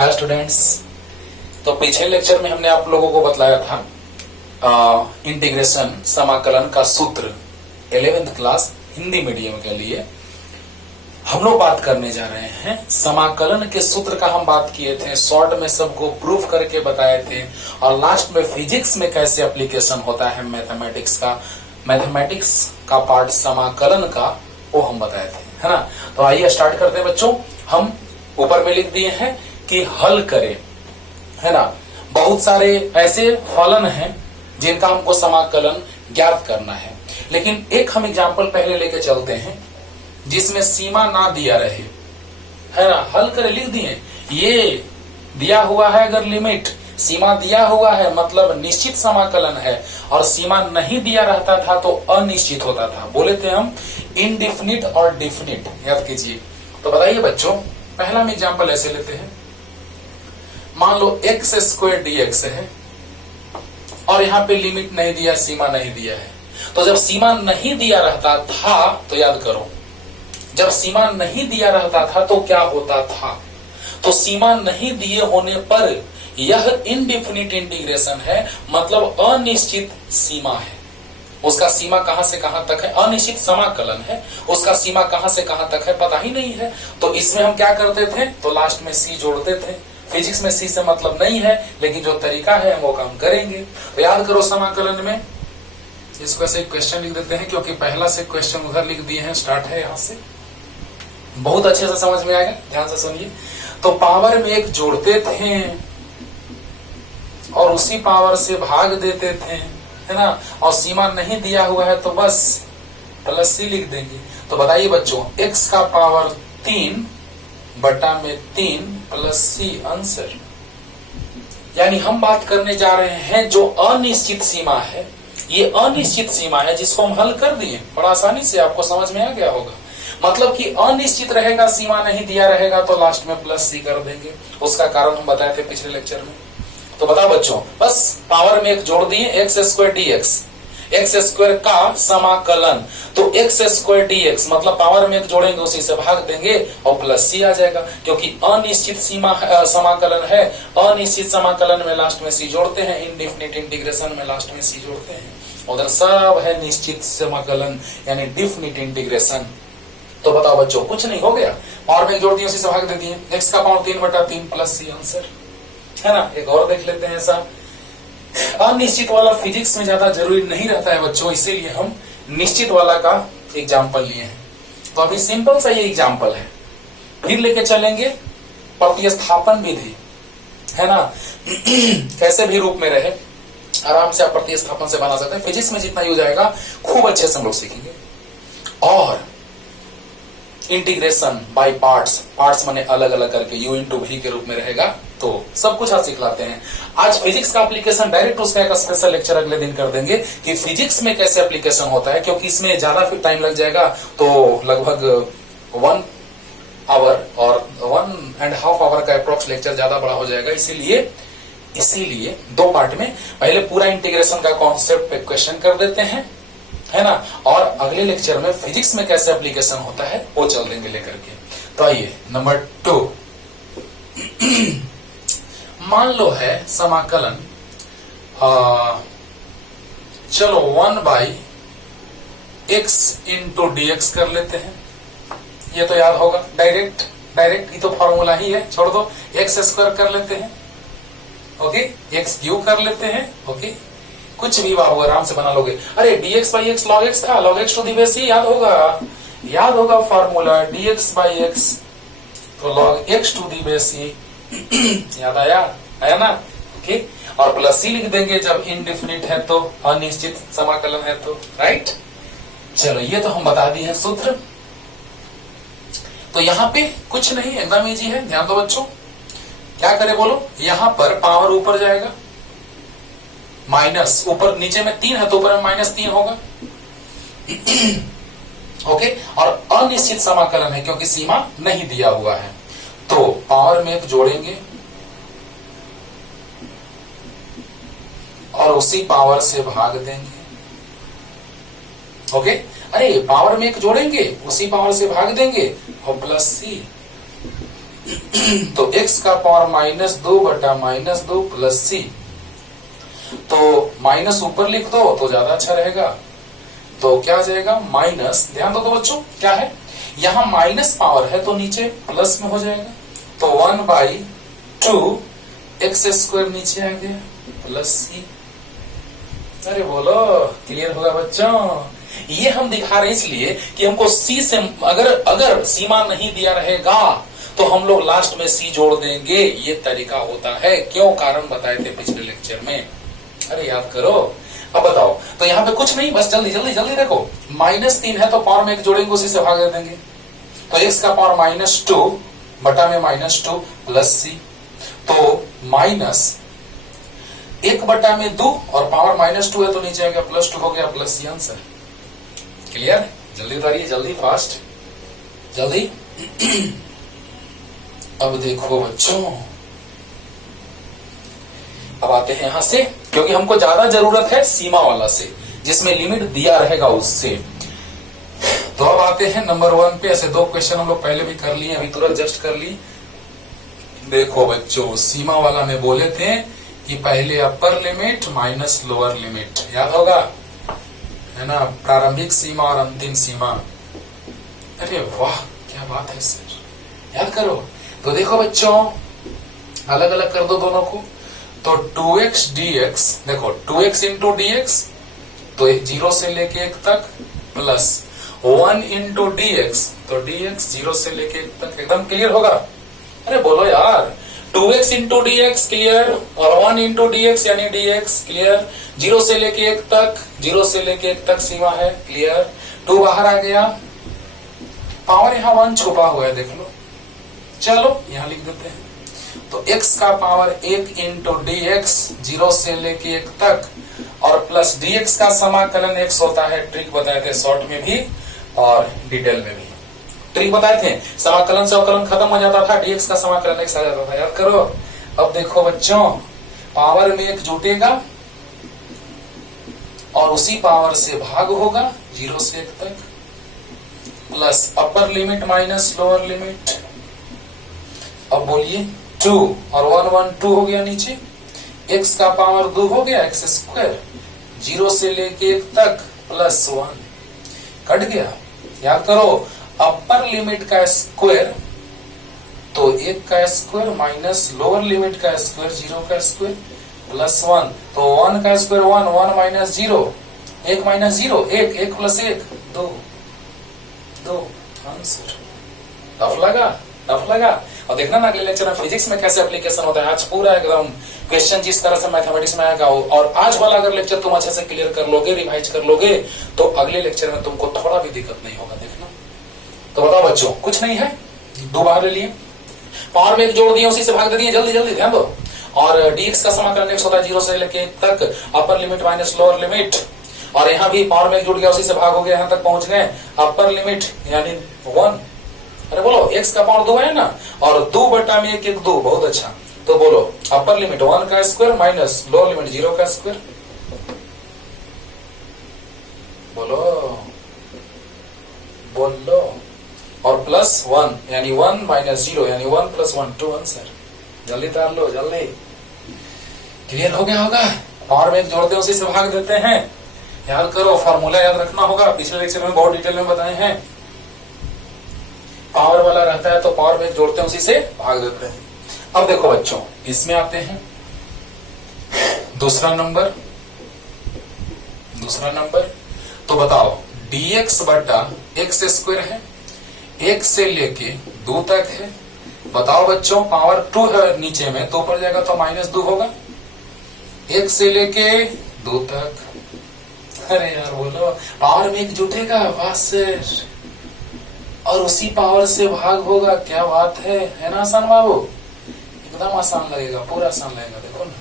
Hi students. तो पिछले lecture में हमने आप लोगों को बतलाया था इंटीग्रेशन समाकलन का सूत्र 11th क्लास हिंदी मीडियम के लिए। हम लोग बात करने जा रहे हैं समाकलन के सूत्र का। हम बात किए थे, शॉर्ट में सबको प्रूफ करके बताए थे, और लास्ट में फिजिक्स में कैसे एप्लीकेशन होता है मैथमेटिक्स का पार्ट समाकलन का, वो हम बताए थे, है ना। तो आइए स्टार्ट करते हैं बच्चों। हम ऊपर में लिख दिए हैं कि हल करें, है ना। बहुत सारे ऐसे फलन हैं जिनका हमको समाकलन ज्ञात करना है, लेकिन एक हम एग्जांपल पहले लेके चलते हैं जिसमें सीमा ना दिया रहे, है ना। हल करें लिख दिए, ये दिया हुआ है, अगर लिमिट सीमा दिया हुआ है मतलब निश्चित समाकलन है, और सीमा नहीं दिया रहता था तो अनिश्चित होता था। बोले थे हम इनडिफिनिट और डिफिनिट, याद कीजिए। तो बताइए बच्चों, पहला हम एग्जांपल ऐसे लेते हैं। मान लो एक्स स्क्वायर dx है और यहाँ पे लिमिट नहीं दिया, सीमा नहीं दिया है। तो जब सीमा नहीं दिया रहता था तो याद करो, जब सीमा नहीं दिया रहता था तो क्या होता था। तो सीमा नहीं दिए होने पर यह इनडिफिनिट इंटीग्रेशन है, मतलब अनिश्चित सीमा है। उसका सीमा कहां से कहां तक है, अनिश्चित समाकलन है, उसका सीमा कहां से कहां तक है पता ही नहीं है। तो इसमें हम क्या करते थे, तो लास्ट में सी जोड़ते थे। फिजिक्स में सी से मतलब नहीं है, लेकिन जो तरीका है वो काम करेंगे। तो याद करो समाकलन में इसको ऐसे क्वेश्चन लिख देते हैं, क्योंकि पहला से क्वेश्चन उधर लिख दिए हैं, स्टार्ट है यहां से। बहुत अच्छे से समझ में आएगा, ध्यान से सुनिए। तो पावर में एक जोड़ते थे और उसी पावर से भाग देते थे, है ना। और सीमा नहीं दिया हुआ है तो बस प्लस सी लिख देंगे। तो बताइए बच्चों, x का पावर 3 बटा में 3 प्लस सी आंसर। यानी हम बात करने जा रहे हैं जो अनिश्चित सीमा है, ये अनिश्चित सीमा है जिसको हम हल कर दिए बड़ा आसानी से, आपको समझ में आ गया होगा। मतलब कि अनिश्चित रहेगा, सीमा नहीं दिया रहेगा तो लास्ट में प्लस सी कर देंगे। उसका कारण हम बताए थे पिछले लेक्चर में। तो बताओ बच्चों, बस पावर में एक जोड़ दिए, x square dx, x square का समाकलन। तो एक्स स्क्वायर dx मतलब पावर में एक जोड़ेंगे, उसी से भाग देंगे और प्लस सी आ जाएगा, क्योंकि अनिश्चित सीमा समाकलन है। अनिश्चित समाकलन में लास्ट में सी जोड़ते हैं, इनडिफिनिट इंटीग्रेशन में लास्ट में सी जोड़ते हैं। उधर सब है निश्चित समाकलन यानी डिफिनिट इंटीग्रेशन। तो बताओ बच्चों, कुछ नहीं हो गया, पावर में एक जोड़ दिए, उसी से भाग दे दिए। एक्स का पावर 3 बटा 3 प्लस सी आंसर, है ना। एक और देख लेते हैं ऐसा। अनिश्चित वाला फिजिक्स में ज्यादा जरूरी नहीं रहता है बच्चों, इसीलिए हम निश्चित वाला का एग्जाम्पल लिए हैं। तो अभी सिंपल सा ये एग्जाम्पल है, फिर लेके चलेंगे प्रतिस्थापन विधि, है ना। कैसे भी रूप में रहे आराम से आप प्रतिस्थापन से बना सकते हैं। फिजिक्स में जितना यूज आएगा खूब अच्छे से हम लोग सीखेंगे। और इंटीग्रेशन बाय पार्ट्स, पार्ट्स माने अलग अलग करके, u इंटू भी के रूप में रहेगा। तो सब कुछ आज सिखलाते हैं। आज फिजिक्स का एप्लीकेशन डायरेक्ट उसका एक स्पेशल लेक्चर अगले दिन कर देंगे कि फिजिक्स में कैसे एप्लीकेशन होता है, क्योंकि इसमें ज्यादा फिर टाइम लग जाएगा। तो लगभग 1 आवर और 1.5 आवर का अप्रोक्स लेक्चर ज्यादा बड़ा हो जाएगा। इसीलिए 2 पार्ट में पहले पूरा इंटीग्रेशन का कॉन्सेप्ट पे क्वेश्चन कर देते हैं, है ना, और अगले लेक्चर में फिजिक्स में कैसे एप्लीकेशन होता है वो चल देंगे लेकर के। तो आइए नंबर 2। मान लो है समाकलन, चलो 1/x इंटू dx कर लेते हैं। ये तो याद होगा, डायरेक्ट ये तो फॉर्मूला ही है, छोड़ दो। एक्स स्क्वायर कर लेते हैं, ओके, एक्स क्यूब कर लेते हैं, ओके। कुछ भी बाबू आराम से बना लोगे। अरे dx by x log x था, log x to the base c, याद होगा फॉर्मूला dx बाई एक्स तो log x to the base c. याद आया ना, ओके। और प्लस सी लिख देंगे जब इनडिफिनिट है तो, अनिश्चित समाकलन है तो, राइट। चलो ये तो हम बता दिए हैं सूत्र। तो यहाँ पे कुछ नहीं, एकदम इजी है, ध्यान दो बच्चों। क्या करे बोलो, यहां पर पावर ऊपर जाएगा, माइनस ऊपर, नीचे में 3 है तो ऊपर में -3 होगा, ओके। और अनिश्चित समाकलन है क्योंकि सीमा नहीं दिया हुआ है, तो पावर में एक जोड़ेंगे और उसी पावर से भाग देंगे, ओके। अरे पावर में एक जोड़ेंगे, उसी पावर से भाग देंगे और प्लस सी। तो x का पावर -2 बटा -2 प्लस c। तो माइनस ऊपर लिख दो तो ज्यादा अच्छा रहेगा। तो क्या आ जाएगा माइनस, ध्यान दो तो बच्चों क्या है, यहां माइनस पावर है तो नीचे प्लस में हो जाएगा। तो 1/2 x² नीचे आ गया प्लस c। अरे बोलो क्लियर होगा बच्चों। ये हम दिखा रहे इसलिए कि हमको c से अगर सीमा नहीं दिया रहेगा तो हम लोग लास्ट में c जोड़ देंगे। ये तरीका होता है, क्यों, कारण बताए थे पिछले लेक्चर में। अरे याद करो। अब बताओ, तो यहाँ पे कुछ नहीं, बस जल्दी जल्दी जल्दी देखो। -3 है तो पावर में एक जोड़ेंगे, उसी से भाग दे देंगे। तो x का पावर -2 बटा में -2 प्लस c। तो -1/2 और पावर -2 है तो नीचे आ गया +2 हो गया प्लस c आंसर। क्लियर? जल्दी उतारिए, जल्दी फास्ट जल्दी। अब देखो बच्चों, अब आते हैं यहां से, क्योंकि हमको ज्यादा जरूरत है सीमा वाला से, जिसमें लिमिट दिया रहेगा उससे। तो अब आते हैं नंबर 1 पे। ऐसे 2 क्वेश्चन हम लोग पहले भी कर लिए, अभी तुरंत जस्ट कर ली। देखो बच्चों, सीमा वाला में बोले थे कि पहले अपर लिमिट माइनस लोअर लिमिट, याद होगा है ना, प्रारंभिक सीमा और अंतिम सीमा। अरे वाह क्या बात है सर, याद करो। तो देखो बच्चों, अलग अलग कर दो दोनों को। तो 2x dx, देखो 2x इंटू dx, तो 0 से लेके 1 तक, प्लस 1 इंटू dx, तो dx 0 से लेके 1 तक। एकदम क्लियर होगा? अरे बोलो यार, 2x इंटू dx क्लियर, और 1 इंटू dx यानी dx क्लियर। 0 से लेके 1 तक, 0 से लेके 1 तक सीमा है, क्लियर। 2 बाहर आ गया, पावर यहाँ 1 छुपा हुआ है, देख लो। चलो यहां लिख देते हैं। तो x का पावर 1 इंटू dx 0 से लेके 1 तक, और प्लस dx का समाकलन x होता है। ट्रिक बताए थे शॉर्ट में भी और डिटेल में भी ट्रिक बताए थे। समाकलन से अवकलन खत्म हो जाता था, dx का समाकलन x आ जाता था, याद करो। अब देखो बच्चों, पावर में 1 जुटेगा और उसी पावर से भाग होगा 0 से 1 तक, प्लस अपर लिमिट माइनस लोअर लिमिट। अब बोलिए 2 और 1 1 2 हो गया नीचे, x का पावर 2 हो गया x², 0 से लेके 1 तक, प्लस 1 कट गया। याद करो, अपर लिमिट का स्क्वायर तो 1 का स्क्वायर माइनस लोअर लिमिट का स्क्वायर 0 का स्क्वायर प्लस 1, तो 1 का square 1, 1 minus 0, 1 minus 0 1, 1 plus 1 2 answer. Tough लगा? टफ लगा? और देखना ना अगले लेक्चर में फिजिक्स में कैसे एप्लीकेशन होता है। आज पूरा एकदम क्वेश्चन जिस तरह से मैथमेटिक्स में आएगा, और आज वाला अगर लेक्चर तुम अच्छे से क्लियर कर लोगे, रिवाइज कर लोगे, तो अगले लेक्चर में तुमको थोड़ा भी दिक्कत नहीं होगा। देखना। तो बताओ बच्चों, कुछ नहीं है, 2 बाहर ले लिए, पावर में 1 जोड़ दिए, उसी से भाग दे दिए। जल्दी जल्दी ध्यान दो। और dx का समाकलन x होता है 0 से लेके 1 तक, अपर लिमिट माइनस लोअर लिमिट, और यहाँ भी पावर में 1 जुड़ गया, उसी से भाग हो गया, यहाँ तक पहुंच गए। अपर लिमिट यानी 1, अरे बोलो x का पावर 2 है ना, और 2 बटा में 1 1 2, बहुत अच्छा। तो बोलो अपर लिमिट 1 का स्क्वायर माइनस लोअर लिमिट 0 का स्क्वायर, बोलो बोलो, और प्लस 1 यानी 1 माइनस 0 यानी 1 प्लस 1 2 आंसर। जल्दी तार लो, जल्दी। क्लियर हो गया होगा? पावर में 1 जोड़ते हैं, उसी से भाग देते हैं। याद करो, फॉर्मूला याद रखना होगा, पिछले लेक्चर में बहुत डिटेल में बताए हैं। पावर वाला रहता है तो पावर में 1 जोड़ते हैं, उसी से भाग देते हैं। अब देखो बच्चों, इसमें आते हैं दूसरा नंबर। तो बताओ, dx बटा x² है, 1 से लेके 2 तक है। बताओ बच्चों, पावर 2 है नीचे में, 2 पर जाएगा तो -2 होगा, 1 से लेके 2 तक। अरे यार बोलो, पावर में 1 जुटेगा बस, और उसी पावर से भाग होगा। क्या बात है ना आसान बाबू? एकदम आसान लगेगा, पूरा आसान लगेगा। देखो ना,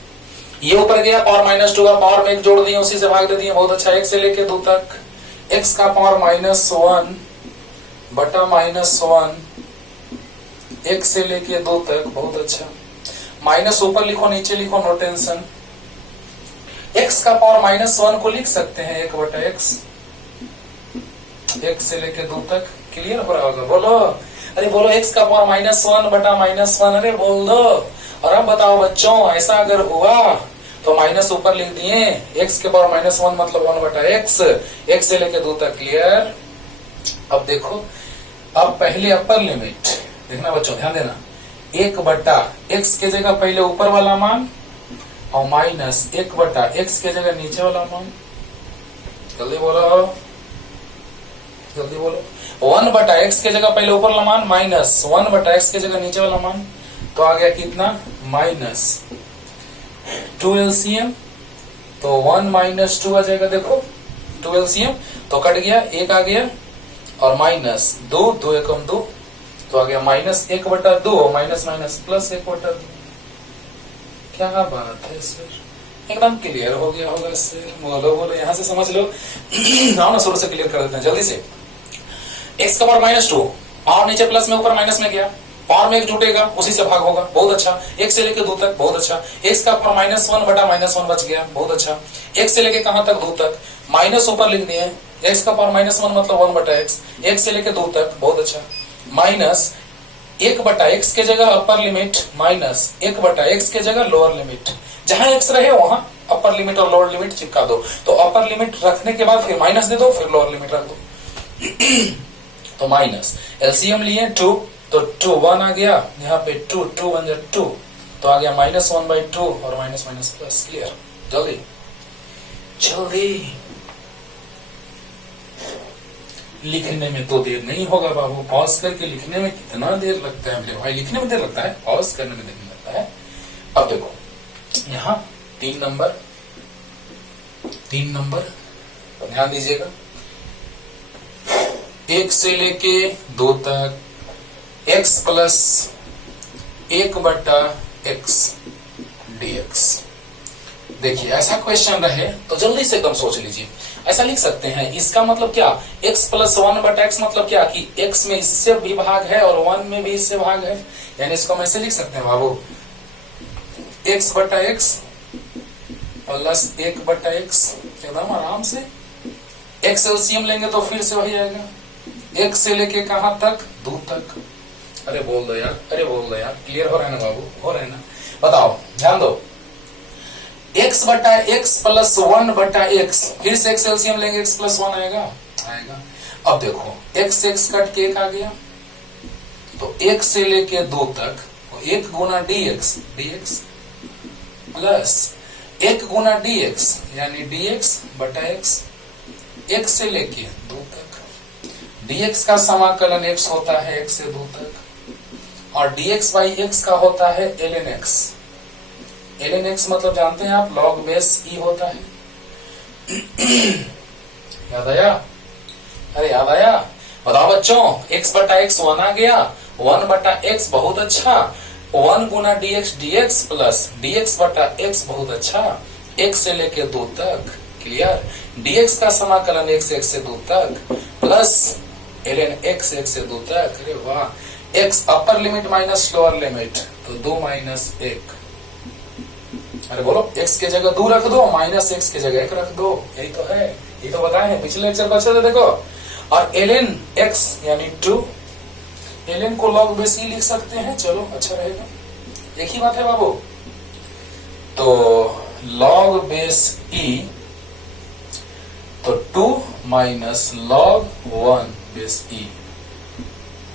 ये ऊपर गया, पावर -2 का, पावर में 1 जोड़ दिए, उसी से भाग दे दिए, बहुत अच्छा। 1 से लेके 2 तक, x का पावर -1 बटा -1, 1 से लेके 2 तक, बहुत अच्छा। माइनस ऊपर लिखो, नीचे लिखो, नो टेंशन। x का पावर -1 को लिख सकते हैं 1 बटा x, 1 से लेके 2 तक। क्लियर हो रहा होगा? बोलो। अरे बोलो x का पावर -1 बटा -1, अरे बोल दो। और अब बताओ बच्चों, ऐसा अगर हुआ तो माइनस ऊपर लिख दिए, x के पावर -1 मतलब 1 बटा x से लेके 2 तक। क्लियर? अब देखो, अब पहले अपर लिमिट देखना बच्चों, ध्यान देना, 1 बटा x के जगह पहले ऊपर वाला मान और माइनस 1 बटा x के जगह नीचे वाला मान। जल्दी बोलो, जल्दी बोलो। 1 बटा x के जगह पहले ऊपर वाला मान माइनस 1 बटा x के जगह नीचे वाला मान, तो आ गया कितना? -2 LCM, तो 1 - 2 आ जाएगा। देखो 2 LCM तो कट गया, 1 आ गया और -2, 2 एकम 2, तो आ गया -1 बटा 2 और माइनस प्लस 1 बटा 2। क्या बात है सर, एकदम क्लियर हो गया होगा इससे। बोलो बोलो, यहां से समझ लो। ना शुरू से क्लियर कर देते हैं जल्दी से। x का पावर -2 और नीचे प्लस में ऊपर माइनस में गया, पावर में 1 जुटेगा, उसी से भाग होगा, बहुत अच्छा। 1 से लेके 2 तक, बहुत अच्छा। x का पावर -1 बटा -1 बच गया, बहुत अच्छा। 1 से लेके कहां तक? 2 तक, माइनस ऊपर लिख दिए, x का पावर -1 मतलब 1 बटा x, 1 से लेके 2 तक, बहुत अच्छा। माइनस 1 बटा x के जगह अपर लिमिट, माइनस 1 बटा x के जगह लोअर लिमिट। जहां x रहे वहां अपर लिमिट और लोअर लिमिट चिपका दो। तो अपर लिमिट रखने के बाद फिर माइनस दे दो, फिर लोअर लिमिट रख दो। तो माइनस एलसीएम लिए 2, तो 2 1 आ गया, यहाँ पे 2 2 1 2, तो आ गया -1/2 और माइनस प्लस। क्लियर? जल्दी जल्दी। लिखने में तो देर नहीं होगा बाबू, पॉज करके लिखने में कितना देर लगता है मेरे भाई? लिखने में देर लगता है, पॉज करने में देर नहीं लगता है। अब देखो यहाँ 3 नंबर ध्यान दीजिएगा, 1 से लेके 2 तक x प्लस 1 बटा x dx। देखिए ऐसा क्वेश्चन रहे तो जल्दी से एकदम सोच लीजिए। ऐसा लिख सकते हैं, इसका मतलब क्या? x प्लस 1 बटा x मतलब क्या कि x में इससे भी भाग है और 1 में भी इससे भाग है, यानी इसको हम ऐसे लिख सकते हैं बाबू, x बटा x प्लस 1 बटा x, एकदम आराम से। x एलसीएम लेंगे तो फिर से वही आएगा, 1 से लेके कहां तक? 2 तक। अरे बोल दो यार, अरे बोल दो यार। क्लियर हो रहा है ना बाबू? हो रहा है ना? बताओ, ध्यान दो। x बटा x प्लस 1 बटा x, फिर से x एलसीएम लेंगे, x प्लस 1 आएगा। अब देखो x कट के 1 आ गया, तो 1 से लेके 2 तक 1 गुना dx प्लस 1 गुना dx यानी dx बटा x, 1 से लेके 2 तक। dx का समाकलन x होता है 1 से 2 तक, और dx बाई x का होता है ln x। ln x मतलब जानते हैं आप, log बेस e होता है। याद आया? अरे याद आया? बताओ बच्चों, x बटा x 1 आ गया, 1 बटा x बहुत अच्छा, 1 गुना dx प्लस dx बटा x बहुत अच्छा, 1 से लेके 2 तक। क्लियर? dx का समाकलन 1 से 2 तक प्लस ln x 1 से 2 तक। अरे वाह, x अपर लिमिट माइनस लोअर लिमिट, तो 2 माइनस 1। अरे बोलो, x के जगह 2 रख दो, माइनस x के जगह 1 रख दो, यही तो है, ये तो बताए हैं पिछले लेक्चर को अच्छे से देखो। और ln x यानी 2, ln को log बेस e लिख सकते हैं, चलो अच्छा रहेगा, एक ही बात है बाबू। तो log बेस e, तो 2 माइनस log 1 बेस e।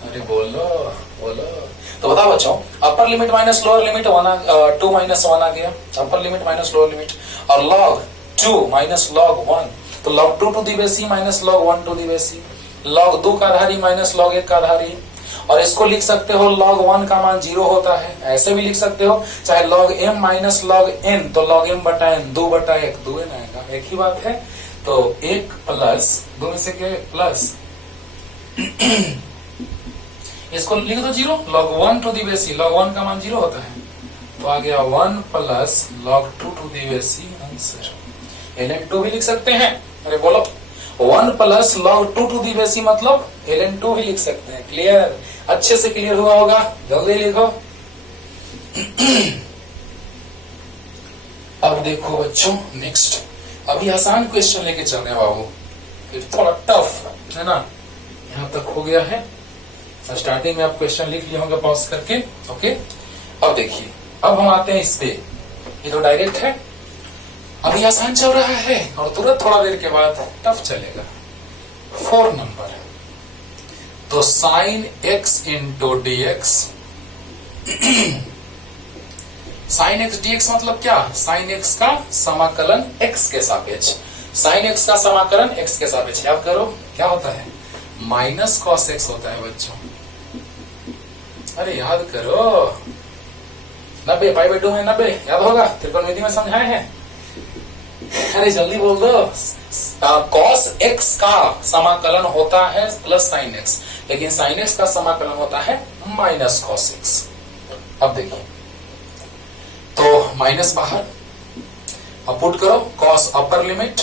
अरे बोलो बोलो। तो बताओ बच्चों, upper limit minus lower limit 2 minus 1 आ गया, upper limit minus lower limit, और log 2 माइनस log 1, तो log 2 to the base e minus log 1 to the base e, log 2 का आधारी माइनस log 1 का आधारी। और इसको लिख सकते हो log 1 का मान 0 होता है, ऐसे भी लिख सकते हो, चाहे log m minus log n, तो log m बटा n, 2 बटा 1, 2n आएगा, एक ही बात है। तो 1 प्लस 2 में से क्या प्लस, इसको लिख दो 0, log 1 to the base e, log 1 का मान 0 होता है, तो आ गया 1 plus log 2 to the base e answer. ln 2 भी लिख सकते हैं, अरे बोलो 1 plus log 2 to the base e मतलब ln 2 भी लिख सकते हैं। क्लियर? अच्छे से क्लियर हुआ होगा, जल्दी लिखो। अब देखो बच्चों, नेक्स्ट अभी आसान क्वेश्चन लेके चल रहे हैं बाबू, फिर थोड़ा टफ है ना, यहां तक हो गया है। स्टार्टिंग में आप क्वेश्चन लिख लिए होंगे पॉज करके। ओके, अब देखिए, अब हम आते हैं इस पे। ये तो डायरेक्ट है, अभी आसान चल रहा है और तुरंत थोड़ा देर के बाद टफ चलेगा। 4 नंबर, तो sine x into D x. Sine x d x मतलब क्या? साइन एक्स का समाकलन एक्स के सापेक्ष। साइन एक्स का समाकलन एक्स के सापेक्ष याद करो क्या होता है? माइनस कॉस एक्स होता है बच्चों। अरे याद करो, 90 पाई/2 है 90, याद होगा, त्रिकोणमिति में समझाए हैं। अरे जल्दी बोल दो। कॉस एक्स का समाकलन होता है प्लस साइन एक्स, लेकिन साइन एक्स का समाकलन होता है माइनस कॉस एक्स। अब देखिए, तो माइनस बाहर, अब पुट करो कॉस अपर लिमिट,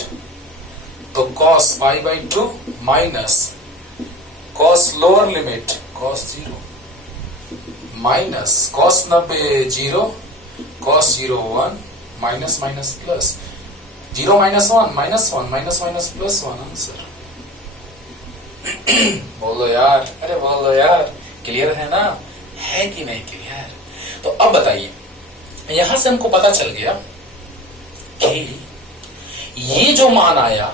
तो कॉस पाई/2 minus cos lower limit cos 0 minus cos 90 0 cos 0 1 minus minus plus 0 minus 1 minus 1 minus minus plus 1 answer. बोलो यार, अरे बोलो यार, क्लियर है ना? है कि नहीं क्लियर? तो अब बताइए, यहां से हमको पता चल गया कि ये जो मान आया,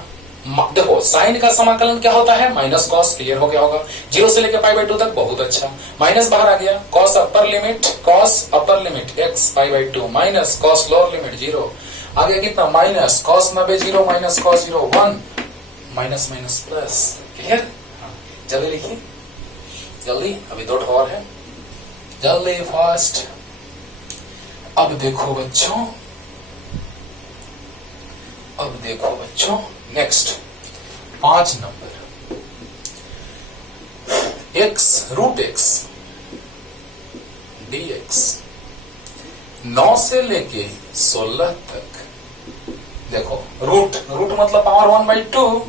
देखो साइन का समाकलन क्या होता है? माइनस कॉस, क्लियर हो गया होगा। 0 से लेकर पाई/2 तक, बहुत अच्छा। माइनस बाहर आ गया, कॉस अपर लिमिट एक्स पाई/2 माइनस कॉस लोअर लिमिट 0 आ गया। कितना? Minus cos 90 0 minus cos 0 1 minus minus plus. Clear? जल्दी लिखिए, जल्दी, अभी 2 और है, जल्दी फास्ट। अब देखो बच्चों, next 5 number, x root x d x 9 से लेके 16 तक। देखो रूट मतलब पावर 1/2,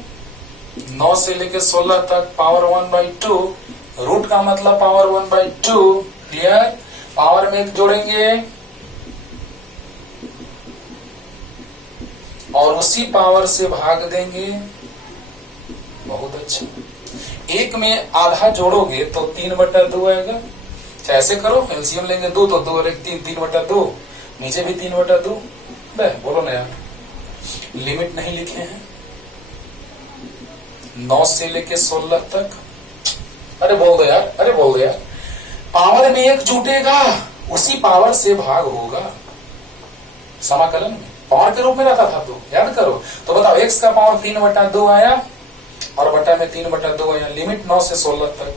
9 से लेके 16 तक पावर 1/2, रूट का मतलब पावर 1/2। क्लियर? पावर में एक जोड़ेंगे और उसी पावर से भाग देंगे, बहुत अच्छा। एक में आधा जोड़ोगे तो 3/2 आएगा। ऐसे करो, एलसीएम लेंगे 2 तो 2 और 1 3, 3/2, नीचे भी 3/2। बोलो ना यार, लिमिट नहीं लिखे हैं 9 से लेके 16 तक। अरे बोल दो यार, पावर में एक जुटेगा, उसी पावर से भाग होगा। समाकलन में पावर के रूप में रहता था, तो याद करो। तो बताओ, एक्स का पावर 3/2 आया और बटा में 3/2 आया। लिमिट 9 से 16 तक,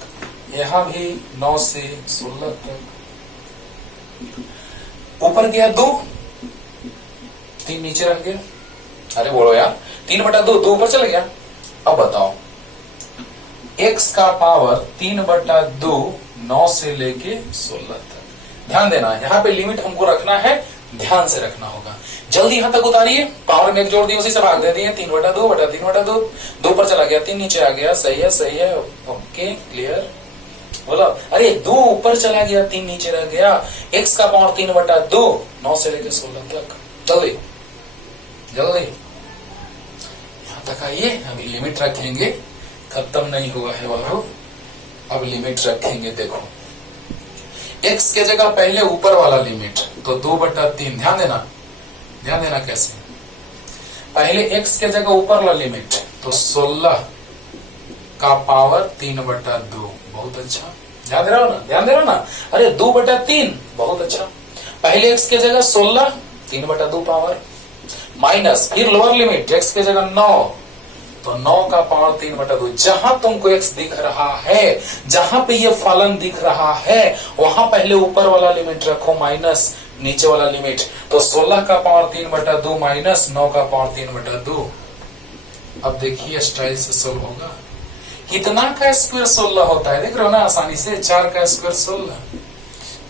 यहां भी 9 से 16 तक। ऊपर गया 2, 3 नीचे रह गया। अरे बोलो यार, 3/2 2 ऊपर चला गया। अब बताओ, एक्स का पावर 3/2 9 से लेके 16 तक। ध्यान देना, यहाँ पे लिमिट हमको रखना है, ध्यान से रखना होगा। जल्दी यहां तक उतारिए, पावर में एक जोड़ दिए, उसी से भाग दे दिए। 3/2 बटा 3/2, 2 पर चला गया, 3 नीचे आ गया। सही है। Okay, clear? बोलो। अरे 2 ऊपर चला गया, 3 नीचे रह गया। एक्स का पावर 3/2 9 से लेकर 16 तक। जल्दी यहां तक आइए। अभी लिमिट रखेंगे, खत्म नहीं हुआ है बाबू, अब लिमिट रखेंगे। देखो, एक्स के जगह पहले ऊपर वाला लिमिट, तो 2/3। ध्यान देना कैसे। पहले एक्स के जगह ऊपर वाला लिमिट, तो 16 का पावर 3/2, बहुत अच्छा। ध्यान दे रहे हो ना? अरे 2/3, बहुत अच्छा। पहले एक्स के जगह 16, 3/2 पावर, माइनस फिर लोअर लिमिट, एक्स के जगह 9, तो 9 का पावर 3/2। जहां तुमको एक्स दिख रहा है, जहां पे ये फलन दिख रहा है, वहां पहले ऊपर वाला लिमिट रखो माइनस नीचे वाला लिमिट। तो 16 का पावर 3/2 माइनस 9 का पावर 3/2। अब देखिए स्टाइल से सोल्व होगा। कितना का स्क्वायर 16 होता है? देख रहे हो ना आसानी से, 4 का स्क्वायर 16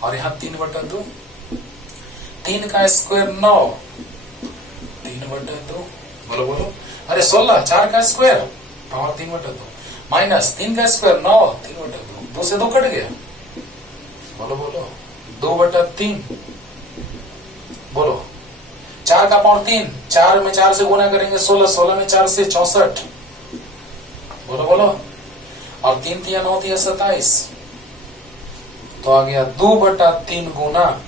और यहाँ 3/2, 3 का स्क्वायर 9, 3/2। बोलो। अरे 16, 4 का स्क्वायर पावर 3/2 माइनस 3 का स्क्वायर 9, 3/2, 2 से 2 कट गया। बोलो 2/3। बोलो 4 का पावर 3, 4 में 4 से गुना करेंगे 16, 16 में 4 से 64। बोलो और 3 3 9 27। तो आ गया 2/3 गुना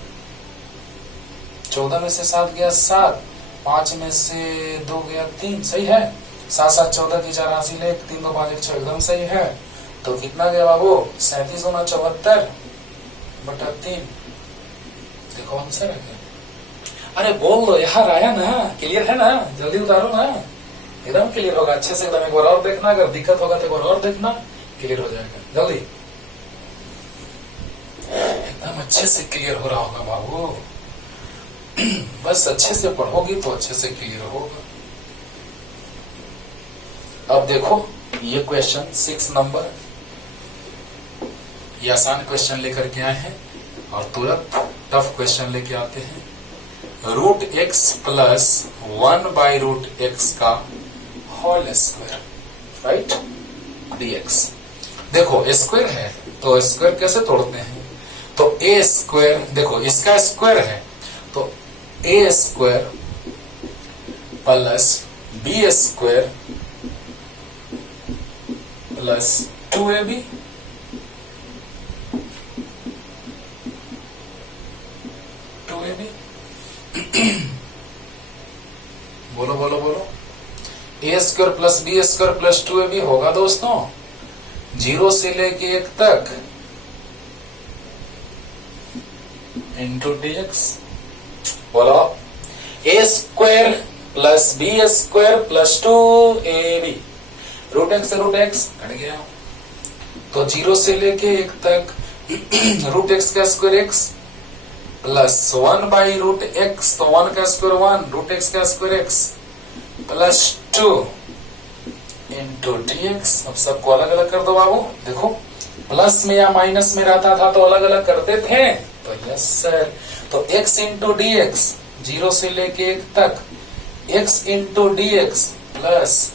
14 में से 7 गया 7, 5 में से 2 गया 3, सही है। 7 7 14 की 84 ले 3 2 5 1 6 एकदम सही है। तो कितना गया बाबू 37 गुना 74/3। देखो आंसर है। अरे बोल दो यार, आया ना, क्लियर है ना, जल्दी उतारो ना, एकदम क्लियर होगा अच्छे से। एकदम एक बार और देखना, अगर दिक्कत होगा तो एक बार और देखना, क्लियर हो जाएगा जल्दी। एकदम अच्छे से क्लियर हो रहा होगा बाबू, बस अच्छे से पढ़ोगी तो अच्छे से क्लियर होगा। अब देखो ये क्वेश्चन 6 नंबर, ये आसान क्वेश्चन लेकर के आए हैं और तुरंत टफ क्वेश्चन लेके आते हैं। √x प्लस 1/√x का होल स्क्वायर, राइट, dx। देखो स्क्वायर है तो स्क्वायर कैसे तोड़ते हैं, तो a स्क्वायर, देखो इसका स्क्वायर है तो a square plus b square plus 2ab, बोलो बोलो बोलो, a square plus b square plus 2ab होगा दोस्तों 0 से लेके 1 तक इंटू dx। बोलो a square plus b square plus 2ab, √x से √x कट गया तो 0 से लेके 1 तक √x का स्क्वायर x प्लस 1/√x, तो 1 का स्क्वायर 1, √x का square x plus 2 into dx। अब सबको अलग अलग कर दो बाबू। देखो प्लस में या माइनस में रहता था तो अलग अलग करते थे, तो यस सर। तो x इंटू dx 0 से लेके 1 तक x इंटू dx प्लस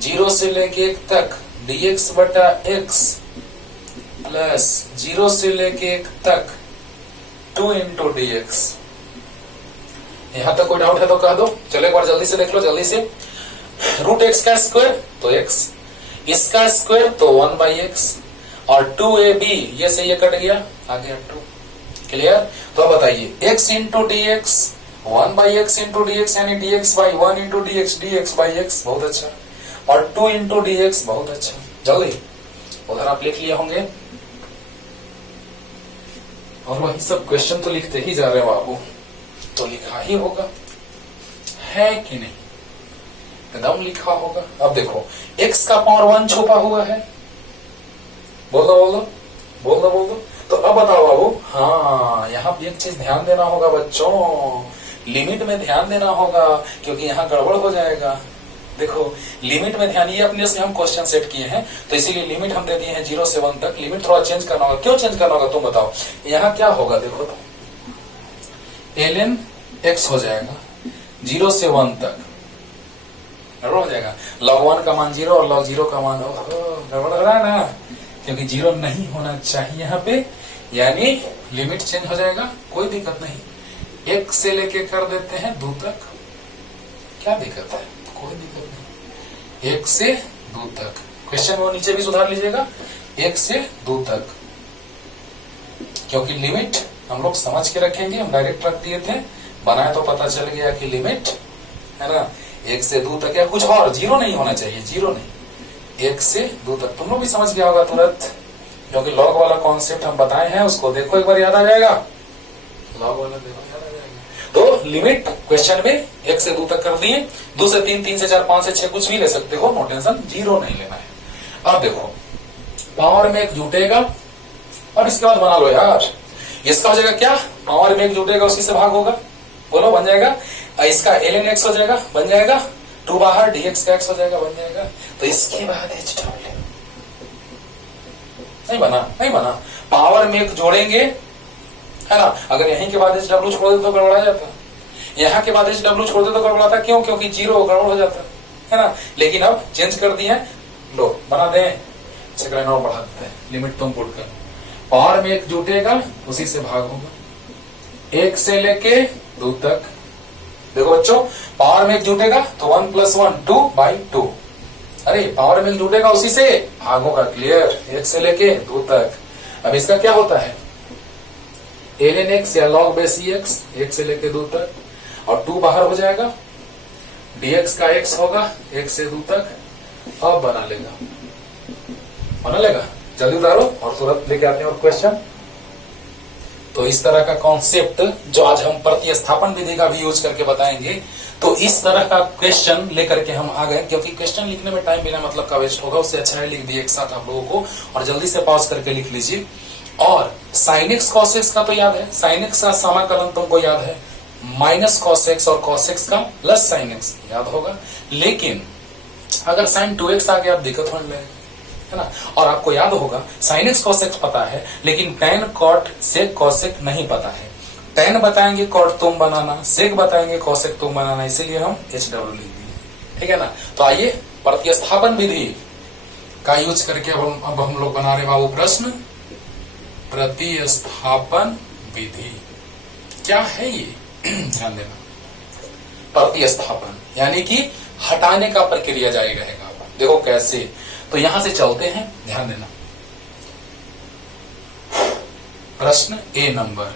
0 से लेके 1 तक dx/x प्लस 0 से लेके 1 तक 2 इंटू dx। यहां तक कोई डाउट है तो कह दो। चलो एक बार जल्दी से देख लो, जल्दी से। √x का स्क्वायर तो x, इसका स्क्वायर तो 1/x और 2ab, ये से ये कट गया, आ गया 2। क्लियर। तो अब बताइए x into dx 1/x into dx यानी dx/1 इंटू dx/x, बहुत अच्छा। और 2 इंटू dx, बहुत अच्छा। जल्दी उधर आप लिख लिए होंगे और वही सब क्वेश्चन तो लिखते ही जा रहे हो बाबू, तो लिखा ही होगा, है कि नहीं, एकदम लिखा होगा। अब देखो x का पावर 1 छुपा हुआ है, बोल दो बोल दो बोल दो बोल दो। तो अब बताओ बाबू, हाँ यहाँ पे एक चीज ध्यान देना होगा बच्चों, लिमिट में ध्यान देना होगा क्योंकि यहाँ गड़बड़ हो जाएगा। देखो लिमिट में ध्यान, ये अपने से हम क्वेश्चन सेट किए हैं तो इसीलिए लिमिट हम दे दिए हैं 0 से 1 तक। लिमिट थोड़ा चेंज करना होगा, क्यों चेंज करना होगा तुम बताओ। यहाँ क्या होगा देखो तो ln x हो जाएगा 0 से 1 तक, गड़बड़ हो जाएगा। log 1 का मान 0 और log 0 का मान, गड़बड़ हो रहा है ना, क्योंकि 0 नहीं होना चाहिए यहाँ पे, यानी लिमिट चेंज हो जाएगा, कोई दिक्कत नहीं। 1 से लेके कर देते हैं 2 तक, क्या दिक्कत है, कोई दिक्कत नहीं। 1 से 2 तक, क्वेश्चन वो नीचे भी सुधार लीजिएगा, 1 से 2 तक, क्योंकि लिमिट हम लोग समझ के रखेंगे, हम डायरेक्ट रख दिए थे, बनाए तो पता चल गया कि लिमिट है ना 1 से 2 तक या कुछ और, 0 नहीं होना चाहिए, 0 नहीं, 1 से 2 तक। तुम लोग भी समझ गया होगा तुरंत, क्योंकि लॉग वाला कॉन्सेप्ट हम बताए हैं, उसको देखो एक बार, याद आ जाएगा, लॉग वाला देखो याद आ जाएगा। तो लिमिट क्वेश्चन में 1 से 2 तक कर दिए, 2 से 3, 3 से 4, 5 से 6 कुछ भी ले सकते हो, नो टेंशन, 0 नहीं लेना है। अब देखो पावर में 1 जुटेगा और इसके बाद बना लो यार, इसका हो जाएगा क्या, पावर में 1 जुटेगा उसी से भाग होगा, बोलो बन जाएगा। इसका ln x हो जाएगा, बन जाएगा, 2 बाहर dx का x हो जाएगा, बन जाएगा। तो इसके बाद h डब्ल्यू नहीं बना, नहीं बना, पावर में 1 जोड़ेंगे है ना, अगर यहीं के बाद एच डब्ल्यू छोड़ दे तो गड़बड़ा जाता, यहाँ के बाद एच डब्ल्यू छोड़ दे तो गड़बड़ाता, क्यों, क्योंकि 0 गड़बड़ हो जाता है ना। लेकिन अब चेंज कर दिए, लो बना दें, सेकंड और बढ़ा देते हैं, लिमिट तुम पुट कर, पावर में 1 जुटेगा उसी से भाग होगा, 1 से लेके 2 तक। देखो बच्चों पावर में 1 जुटेगा तो 1 + 1 2/2, अरे पावर में 1 जुटेगा उसी से भाग होगा, क्लियर, 1 से लेके 2 तक। अब इसका क्या होता है, ln x या log बेस x, 1 से लेके 2 तक, और 2 बाहर हो जाएगा, dx का x होगा 1 से 2 तक। अब बना लेगा, जल्दी उतारो और तुरंत लेके आते हैं और क्वेश्चन। तो इस तरह का कॉन्सेप्ट जो आज हम प्रतिस्थापन विधि का भी यूज करके बताएंगे, तो इस तरह का क्वेश्चन लेकर के हम आ गए, क्योंकि क्वेश्चन लिखने में टाइम बिना मतलब का वेस्ट होगा, उससे अच्छा है लिख दिए एक साथ आप लोगों को, और जल्दी से पॉज करके लिख लीजिए। और sin x cos x का तो याद है, sin x का समाकलन तुमको याद है, माइनस cos x और cos x का प्लस sin x याद होगा। लेकिन अगर sin 2x आ गया, आप दिक्कत होने लगेगी, है ना। और आपको याद होगा sin x cos x पता है, लेकिन tan cot sec cos x नहीं पता है। tan बताएंगे, cot तुम बनाना, sec बताएंगे, cos x तुम बनाना, इसीलिए हम HW लिख दिए, ठीक है ना। तो आइए प्रतिस्थापन विधि का यूज करके अब हम लोग बना रहे बाबू प्रश्न। प्रतिस्थापन विधि क्या है ये ध्यान देना। प्रतिस्थापन यानी कि हटाने का प्रक्रिया जारी रहेगा। देखो कैसे, तो यहां से चलते हैं, ध्यान देना। प्रश्न ए नंबर,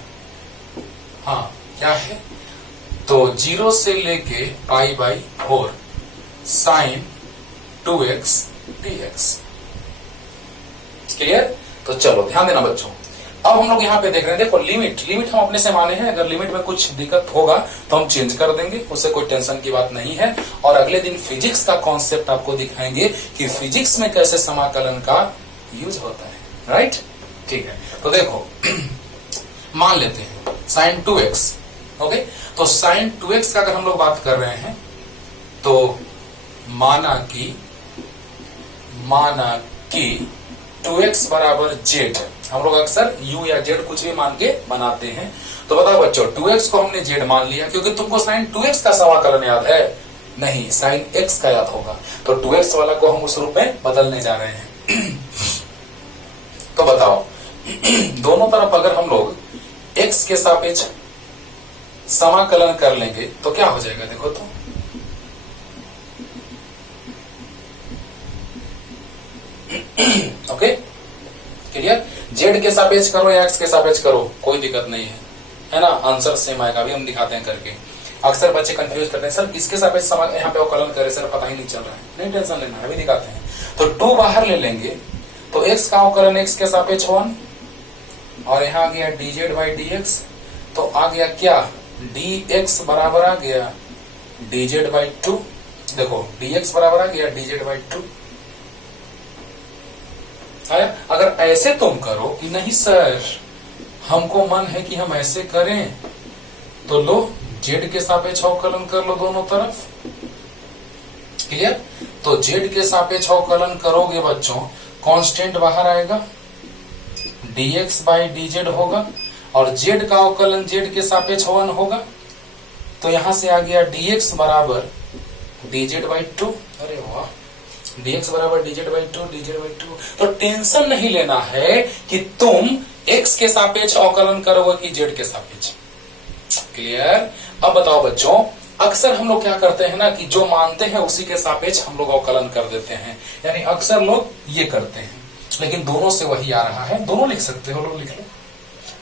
हाँ क्या है, तो 0 से लेके π/4 sin 2x dx। क्लियर। तो चलो ध्यान देना बच्चों, अब हम लोग यहाँ पे देख रहे हैं, देखो लिमिट हम अपने से माने हैं, अगर लिमिट में कुछ दिक्कत होगा तो हम चेंज कर देंगे, उससे कोई टेंशन की बात नहीं है। और अगले दिन फिजिक्स का कॉन्सेप्ट आपको दिखाएंगे कि फिजिक्स में कैसे समाकलन का यूज होता है, राइट। ठीक है, तो देखो मान लेते हैं sin 2x, ओके। तो sin 2x का अगर हम लोग बात कर रहे हैं, तो माना कि 2x बराबर z, हम लोग अक्सर u या z कुछ भी मान के बनाते हैं। तो बताओ बच्चों, 2x को हमने z मान लिया, क्योंकि तुमको sin 2x का समाकलन याद है नहीं, sin x का याद होगा, तो 2x वाला को हम उस रूप में बदलने जा रहे हैं। तो बताओ दोनों तरफ अगर हम लोग x के सापेक्ष समाकलन कर लेंगे तो क्या हो जाएगा, देखो तो ओके क्लियर। जेड के सापेक्ष करो या एक्स के सापेक्ष करो, कोई दिक्कत नहीं है ना, आंसर सेम आएगा। अभी हम दिखाते हैं करके। अक्सर बच्चे कंफ्यूज करते हैं, सर किसके सापेक्ष यहाँ पे अवकलन करे, सर पता ही नहीं चल रहा है। नहीं टेंशन लेना है, अभी दिखाते हैं। तो 2 बाहर ले लेंगे, तो x का अवकलन x के सापेक्ष 1, और यहाँ आ गया dz/dx, तो आ गया क्या, dx बराबर आ गया dz/2। देखो dx बराबर आ गया dz/2। अगर ऐसे तुम करो कि नहीं सर हमको मन है कि हम ऐसे करें, तो लो जेड के सापेक्ष अवकलन कर लो दोनों तरफ, क्लियर। तो जेड के सापेक्ष अवकलन करोगे बच्चों, कांस्टेंट बाहर आएगा, dx/dz होगा, और जेड का अवकलन जेड के सापेक्ष 1 होगा, तो यहां से आ गया dx बराबर dz/2। अरे वाह, dx बराबर dz/2। तो टेंशन नहीं लेना है कि तुम x के सापेक्ष अवकलन करोगे कि z के सापेक्ष, क्लियर। अब बताओ बच्चों, अक्सर हम लोग क्या करते हैं ना कि जो मानते हैं उसी के सापेक्ष हम लोग अवकलन कर देते हैं, यानी अक्सर लोग ये करते हैं, लेकिन दोनों से वही आ रहा है, दोनों लिख सकते हो, लोग लिख लो।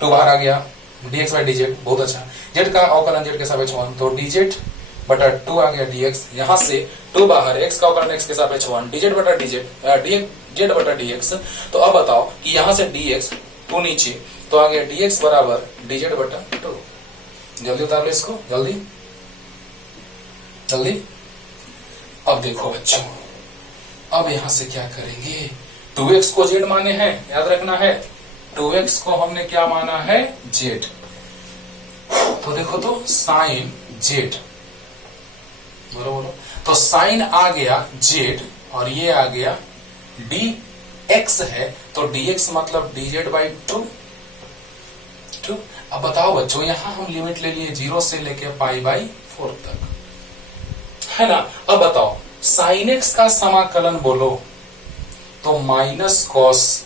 2 बाहर आ गया dx/dz, बहुत अच्छा। z का अवकलन z के सापेक्ष 1, तो dz/2 आ गया dx, यहां से 2 बाहर, x का अवकलन x के सापेक्ष 1, dz/dz, तो अब बताओ कि यहां से dx 2 नीचे, तो आ गया dx बराबर dz/2। जल्दी उतार लो इसको, जल्दी। अब देखो बच्चों, अब यहां से क्या करेंगे, 2x को z माने हैं, याद रखना है, 2x को हमने क्या माना है, z। तो देखो तो sin z, बोलो, तो साइन आ गया z, और ये आ गया dx है, तो dx मतलब dz/2। अब बताओ बच्चों, यहां हम लिमिट ले लिए 0 से लेके π/4 तक, है ना। अब बताओ sin x का समाकलन बोलो, तो माइनस कॉस,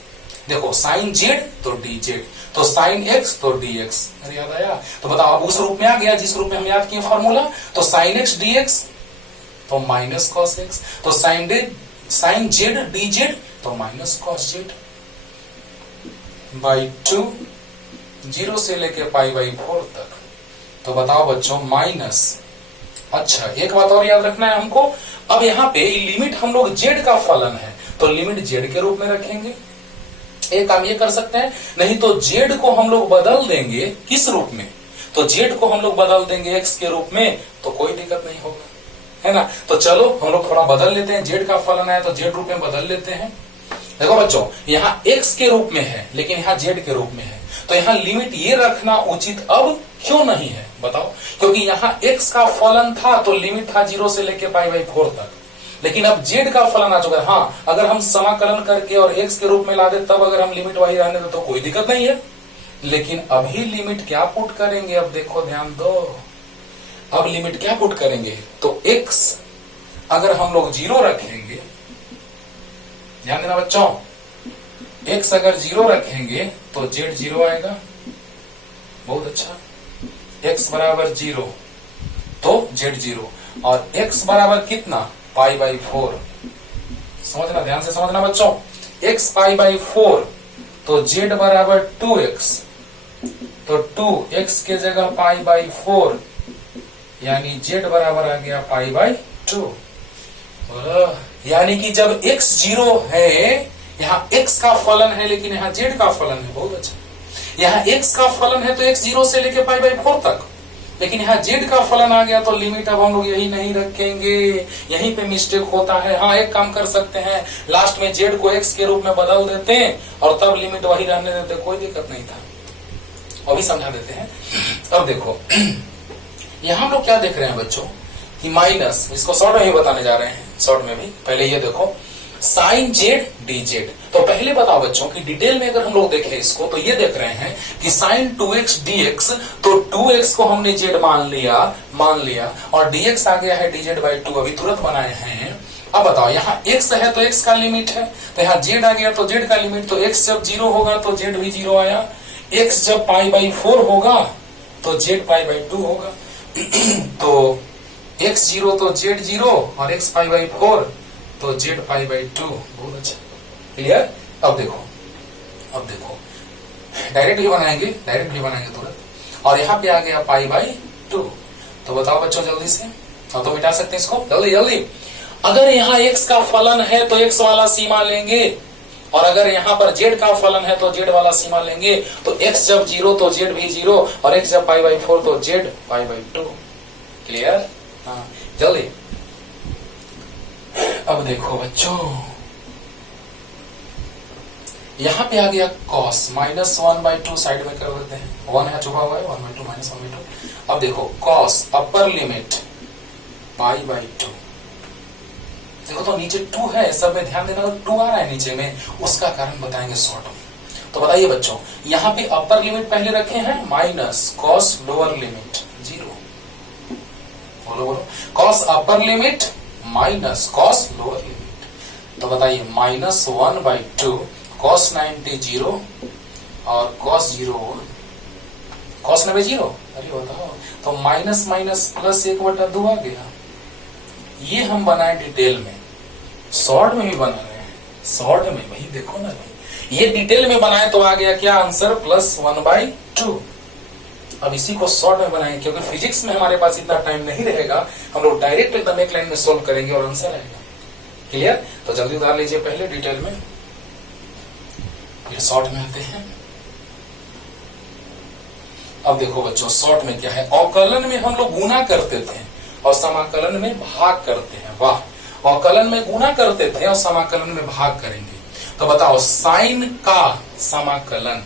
देखो sin z तो dz, तो sin x तो dx। अरे याद आया, तो बताओ अब उस रूप में आ गया जिस रूप में हम याद किए फॉर्मूला, तो sin x dx तो माइनस कॉस x, तो sin z dz तो माइनस कॉस z/2। 0 से लेके π/4 तक। तो बताओ बच्चों माइनस, अच्छा एक बात और याद रखना है हमको, अब यहाँ पे लिमिट हम लोग z का फलन है तो लिमिट z के रूप में रखेंगे। एक काम ये कर सकते हैं, नहीं तो z को हम लोग बदल देंगे किस रूप में, तो z को हम लोग बदल देंगे x के रूप में, तो कोई दिक्कत नहीं होगा, है ना। तो चलो हम लोग थोड़ा बदल लेते हैं, z का फलन है तो z रूप में बदल लेते हैं। देखो बच्चों यहाँ x के रूप में है लेकिन यहाँ z के रूप में है, तो यहाँ लिमिट ये रखना उचित अब क्यों नहीं है बताओ, क्योंकि यहाँ x का फलन था तो लिमिट था 0 से लेके π/4 तक, लेकिन अब z का फलन आ चुका है। हाँ अगर हम समाकलन करके और x के रूप में ला दे तब अगर हम लिमिट वही रहने दे तो कोई दिक्कत नहीं है, लेकिन अभी लिमिट क्या पुट करेंगे, अब देखो ध्यान दो, अब लिमिट क्या पुट करेंगे, तो x अगर हम लोग 0 रखेंगे, ध्यान देना बच्चों, x अगर 0 रखेंगे तो z 0 आएगा, बहुत अच्छा, x बराबर 0 तो z 0, और x बराबर कितना π/4, समझना ध्यान से समझना बच्चों, x π/4 तो z बराबर 2x, तो 2x के जगह π/4 यानी z बराबर आ गया π/2। यानी कि जब x 0 है, यहाँ x का फलन है लेकिन यहाँ z का फलन है, बहुत अच्छा, यहाँ x का फलन है तो x 0 से लेके π/4 तक, लेकिन यहाँ z का फलन आ गया तो लिमिट अब हम लोग यही नहीं रखेंगे, यहीं पे मिस्टेक होता है। हाँ एक काम कर सकते हैं, लास्ट में z को x के रूप में बदल देते हैं और तब लिमिट वही रहने देते, कोई दिक्कत नहीं था, अभी समझा देते हैं। अब देखो यहाँ हम लोग क्या देख रहे हैं बच्चों कि माइनस, इसको शॉर्ट में ही बताने जा रहे हैं, शॉर्ट में भी पहले ये देखो साइन z dz। तो पहले बताओ बच्चों कि डिटेल में अगर हम लोग देखें इसको तो ये देख रहे हैं कि साइन 2x dx, तो 2x को हमने z मान लिया और dx आ गया है dz/2, अभी तुरंत बनाए हैं। अब बताओ यहाँ x है तो x का लिमिट है, तो यहाँ z आ गया तो z का लिमिट, तो x जब 0 होगा तो z भी 0 आया, x जब π/4 होगा तो z π/2 होगा तो x 0 तो z 0 और x π/4 तो z π/2, बहुत अच्छा, क्लियर। अब देखो डायरेक्ट भी बनाएंगे तुरंत, और यहाँ पे आ गया π/2, तो बताओ बच्चों जल्दी से, अब तो मिटा सकते हैं इसको जल्दी। अगर यहाँ x का फलन है तो x वाला सीमा लेंगे, और अगर यहाँ पर z का फलन है तो z वाला सीमा लेंगे, तो x जब 0 तो z भी 0 और x जब π/4 तो z π/2, क्लियर। हाँ जल्दी। अब देखो बच्चों यहाँ पे आ गया cos -1/2, साइड में कर देते हैं, 1 है छुपा हुआ है, 1/2 -1/2। अब देखो cos अपर लिमिट π/2, देखो तो नीचे 2 है, सब में ध्यान देना, 2 आ रहा है नीचे में, उसका कारण बताएंगे शॉर्ट में। तो बताइए बच्चों यहाँ पे अपर लिमिट पहले रखे हैं माइनस cos लोअर लिमिट 0, बोलो cos अपर limit minus cos lower limit, तो बताइए -1/2 cos 90 0 और cos 0 cos 90 0, अरे बताओ, तो माइनस माइनस प्लस 1/2 आ गया। ये हम बनाए डिटेल में, शॉर्ट में भी बना रहे हैं, शॉर्ट में वही देखो ना भाई, ये डिटेल में बनाए तो आ गया क्या आंसर +1/2। अब इसी को शॉर्ट में बनाएंगे क्योंकि फिजिक्स में हमारे पास इतना टाइम नहीं रहेगा, हम लोग डायरेक्ट एकदम एक लाइन में सोल्व करेंगे और आंसर आएगा, क्लियर। तो जल्दी उतार लीजिए पहले डिटेल में, ये शॉर्ट में आते हैं। अब देखो बच्चों शॉर्ट में क्या है, अवकलन में हम लोग गुना करते थे और समाकलन में भाग करते हैं, वाह, अवकलन में गुना करते थे और समाकलन में भाग करेंगे। तो बताओ साइन का समाकलन,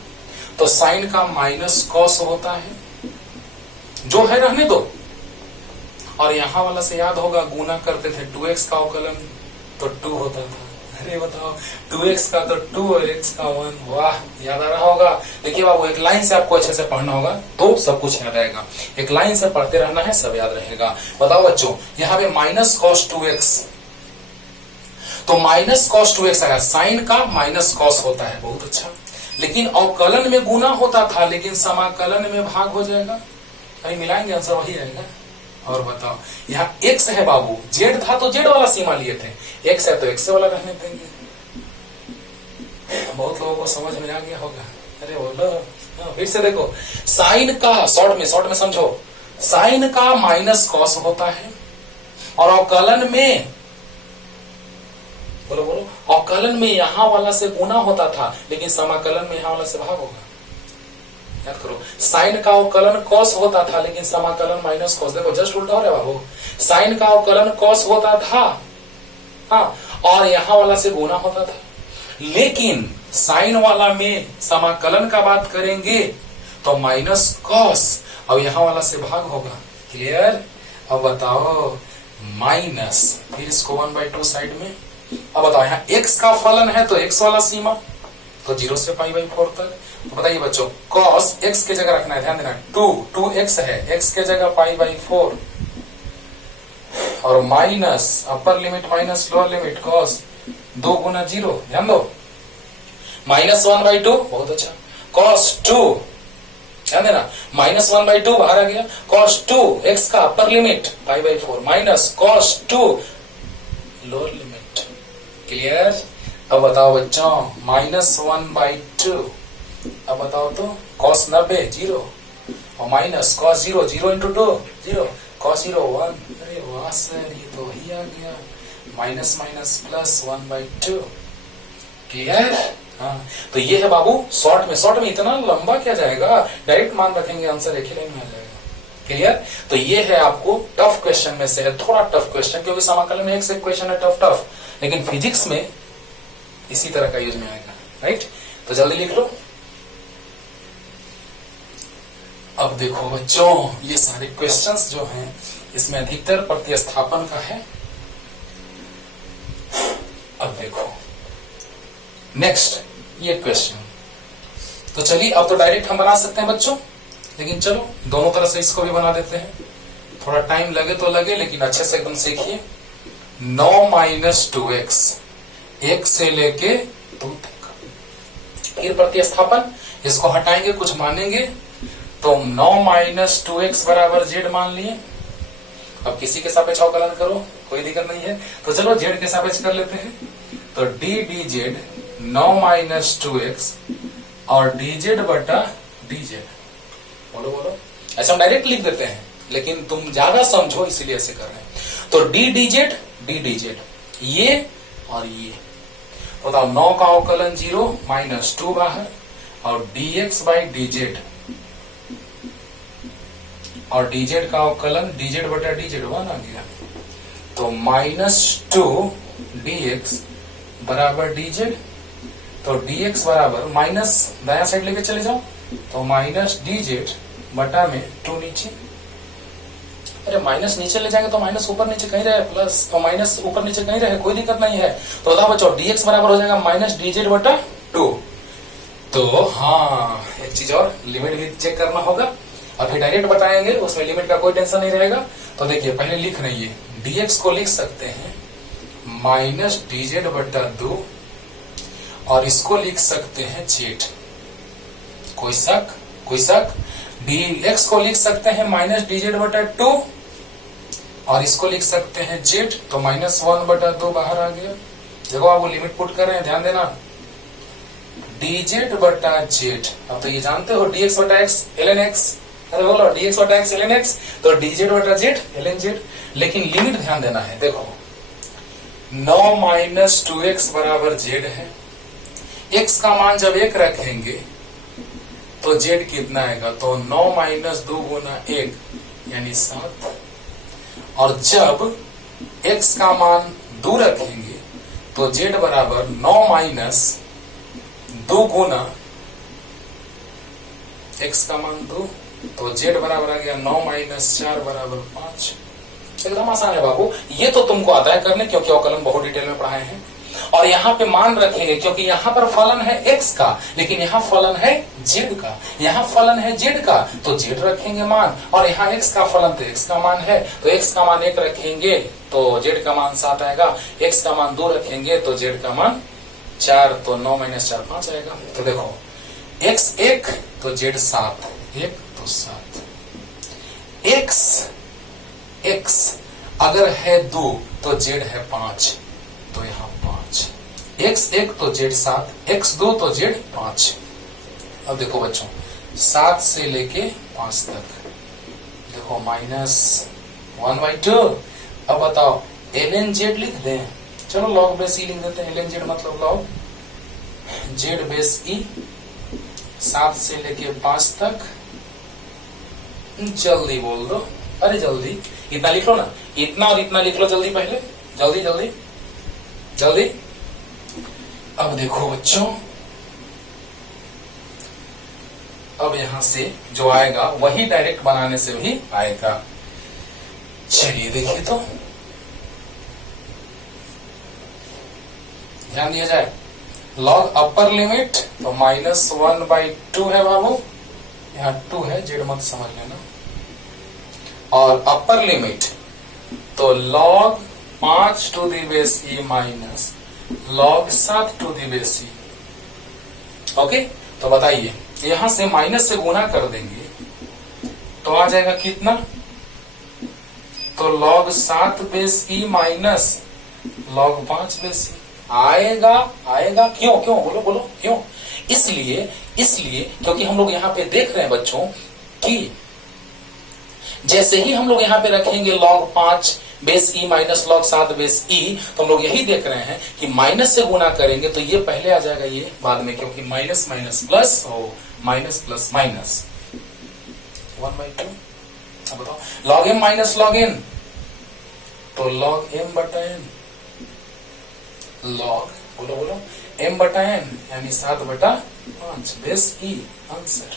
तो साइन का माइनस कॉस होता है, जो है रहने दो, और यहां वाला से याद होगा गुना करते थे 2x का अवकलन तो 2 होता था, अरे बताओ 2x का तो 2 और x का 1, वाह याद आ रहा होगा। देखिए बाबू एक लाइन से आपको अच्छे से पढ़ना होगा तो सब कुछ याद आएगा, एक लाइन से पढ़ते रहना है, सब याद रहेगा। बताओ बच्चों यहाँ पे माइनस कॉस 2x, तो माइनस कॉस 2x आया, साइन का माइनस कॉस होता है, बहुत अच्छा, लेकिन अवकलन में गुना होता था लेकिन समाकलन में भाग हो जाएगा, कहीं मिलाएंगे आंसर वही आएगा। और बताओ यहाँ x है बाबू, z था तो z वाला सीमा लिए थे, x है तो x वाला रहने देंगे। बहुत लोगों को समझ में आ गया होगा, अरे बोलो फिर से देखो, साइन का शॉर्ट में समझो, साइन का माइनस कॉस होता है और अवकलन में, बोलो बोलो, अवकलन में यहां वाला से गुना होता था, लेकिन समाकलन में यहां वाला से भाग होगा। याद करो, साइन का अवकलन कॉस होता था, लेकिन समाकलन माइनस कॉस। देखो जस्ट उल्टा हो रहा है बाबू, साइन का अवकलन कॉस होता था, हाँ, और यहां वाला से गुना होता था, लेकिन साइन वाला में समाकलन का बात करेंगे तो माइनस कॉस और यहां वाला से भाग होगा। क्लियर? अब बताओ माइनस, फिर इसको 1/2 साइड में। अब बताओ यहाँ x का फलन है तो x वाला सीमा तो 0 से π/4 तक। तो बताइए बच्चों, cos x के जगह रखना है, ध्यान देना, 2x है, x के जगह π/4 और माइनस अपर limit minus lower limit cos 2 गुना 0, ध्यान दो, -1/2, बहुत अच्छा, cos 2, ध्यान देना, -1/2 बाहर आ गया, cos 2 x का upper limit π/4 minus cos 2 lower limit. Clear? अब बताओ बच्चों, -1/2, अब बताओ तो cos 90 0 और माइनस cos 0, 0 × 2 0, cos 0 1। अरे वाह सर, ये तो ही आ गया, माइनस माइनस प्लस 1/2। क्लियर? हाँ, तो ये है बाबू शॉर्ट में इतना लंबा क्या जाएगा, डायरेक्ट मान रखेंगे, आंसर एक ही लाइन में आ जाएगा। क्लियर? तो ये है आपको टफ क्वेश्चन में से है, थोड़ा टफ क्वेश्चन, क्योंकि समाकलन में एक से एक क्वेश्चन है टफ, लेकिन फिजिक्स में इसी तरह का यूज में आएगा। राइट? तो जल्दी लिख लो। अब देखो बच्चों, ये सारे क्वेश्चंस जो हैं इसमें अधिकतर प्रतिस्थापन का है। अब देखो नेक्स्ट ये क्वेश्चन, तो चलिए अब तो डायरेक्ट हम बना सकते हैं बच्चों, लेकिन चलो दोनों तरह से इसको भी बना देते हैं, थोड़ा टाइम लगे तो लगे, लेकिन अच्छे से एकदम सीखिए। 9 - 2x 1 से लेके 2 तक, फिर प्रतिस्थापन, इसको हटाएंगे कुछ मानेंगे तो 9 - 2x बराबर z मान लिए। अब किसी के सापेक्ष अवकलन करो, कोई दिक्कत नहीं है, तो चलो z के सापेक्ष कर लेते हैं। तो ddz 9 - 2x और dz बटा dz, बोलो बोलो, ऐसा हम डायरेक्ट लिख देते हैं, लेकिन तुम ज्यादा समझो इसीलिए ऐसे कर रहे हैं। तो ddz ये और ये, बताओ 9 का अवकलन 0 -2 बाहर और dx/dz और dz का अवकलन dz बटा dz 1 आ गया, तो -2 dx बराबर dz, तो dx बराबर माइनस दाया साइड लेके चले जाओ, तो -dz बटा में 2 नीचे, अरे माइनस नीचे ले जाएंगे तो माइनस ऊपर नीचे कहीं रहे, प्लस तो माइनस ऊपर नीचे कहीं रहे, कोई दिक्कत नहीं है। तो बताओ बच्चों, dx बराबर हो जाएगा -dz बटा 2। तो हाँ, एक चीज और, लिमिट भी चेक करना होगा, अभी डायरेक्ट बताएंगे, उसमें लिमिट का कोई टेंशन नहीं रहेगा। तो देखिए पहले लिख रही है, dx को लिख सकते हैं -dz बटा 2 और इसको लिख सकते हैं z, कोई शक, dx को लिख सकते हैं -dz बटा 2 और इसको लिख सकते हैं z, तो -1 बटा 2 बाहर आ गया। देखो आप वो लिमिट पुट कर रहे हैं, ध्यान देना, dz बटा z, अब तो ये जानते हो dx बटा x ln x, अरे बोलो dx बटा x ln x, तो dz बटा z ln z, लेकिन लिमिट ध्यान देना है। देखो 9 - 2x बराबर z है, x का मान जब 1 रखेंगे तो z कितना आएगा, तो 9 - 2 गुना 1 यानी 7, और जब x का मान 2 रखेंगे तो z बराबर 9 - 2 गुना x का मान 2, तो z बराबर आ गया 9 - 4 बराबर 5। एकदम आसान है बाबू, ये तो तुमको आता है करने, क्योंकि अवकलन बहुत डिटेल में पढ़ाए हैं। और यहाँ पे मान रखेंगे, क्योंकि यहाँ पर फलन है x का, लेकिन यहाँ फलन है z का, यहाँ फलन है z का, तो z रखेंगे मान, और यहाँ x का फलन तो x का मान है, तो x का मान 1 रखेंगे तो z का मान 7 आएगा, x का मान 2 रखेंगे तो z का मान 4, तो 9 - 4 5 आएगा। तो देखो x 1 तो z 7, 1 तो 7, x अगर है 2 तो z है 5, तो यहाँ 5, x 1 तो z 7, x 2 तो z 5। अब देखो बच्चों, 7 से लेके 5 तक। देखो -1/2। अब बताओ ln z लिख दें, चलो log बेस ई लिख देते हैं। ln z मतलब log z बेस ई 7 से लेके 5 तक। जल्दी बोल दो, अरे जल्दी, इतना लिख लो ना, इतना और इतना लिख लो जल्दी, पहले जल्दी जल्दी जल्दी। अब देखो बच्चों, अब यहां से जो आएगा वही डायरेक्ट बनाने से भी आएगा। चलिए देखिए तो, ध्यान दिया जाए। लॉग अपर लिमिट तो -1/2 है बाबू, यहाँ 2 है, जेड मत समझ लेना। और अपर लिमिट तो log 5 to the base e minus log 7 to the base e. Okay, तो बताइए यहां से माइनस से गुना कर देंगे तो आ जाएगा कितना? तो log 7 base e minus log 5 base ई आएगा। आएगा क्यों? क्यों बोलो बोलो क्यों? इसलिए क्योंकि हम लोग यहाँ पे देख रहे हैं बच्चों कि जैसे ही हम लोग यहाँ पे रखेंगे log 5 base e minus log 7 base ई, तो हम लोग यही देख रहे हैं कि माइनस से गुना करेंगे तो ये पहले आ जाएगा, ये बाद में, क्योंकि माइनस माइनस प्लस हो, माइनस प्लस माइनस 1/2। अब बताओ log m minus log n तो log m बटा n, log बोलो बोलो m बटा n यानी 7/5 बेस ई। आंसर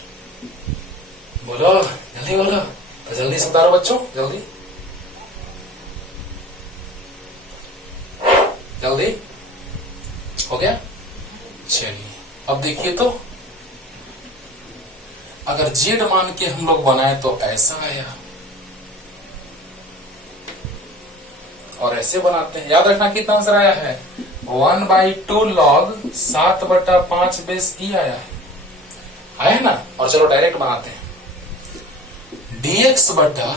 बोलो, जल्दी बोलो, तो जल्दी सुधारो बच्चों, जल्दी जल्दी। हो गया? चलिए अब देखिए तो, अगर जेड मान के हम लोग बनाए तो ऐसा आया, और ऐसे बनाते हैं। याद रखना कितना आंसर आया है, 1/2 log 7/5 बेस ई आया है ना। और चलो डायरेक्ट बनाते हैं, dx बटा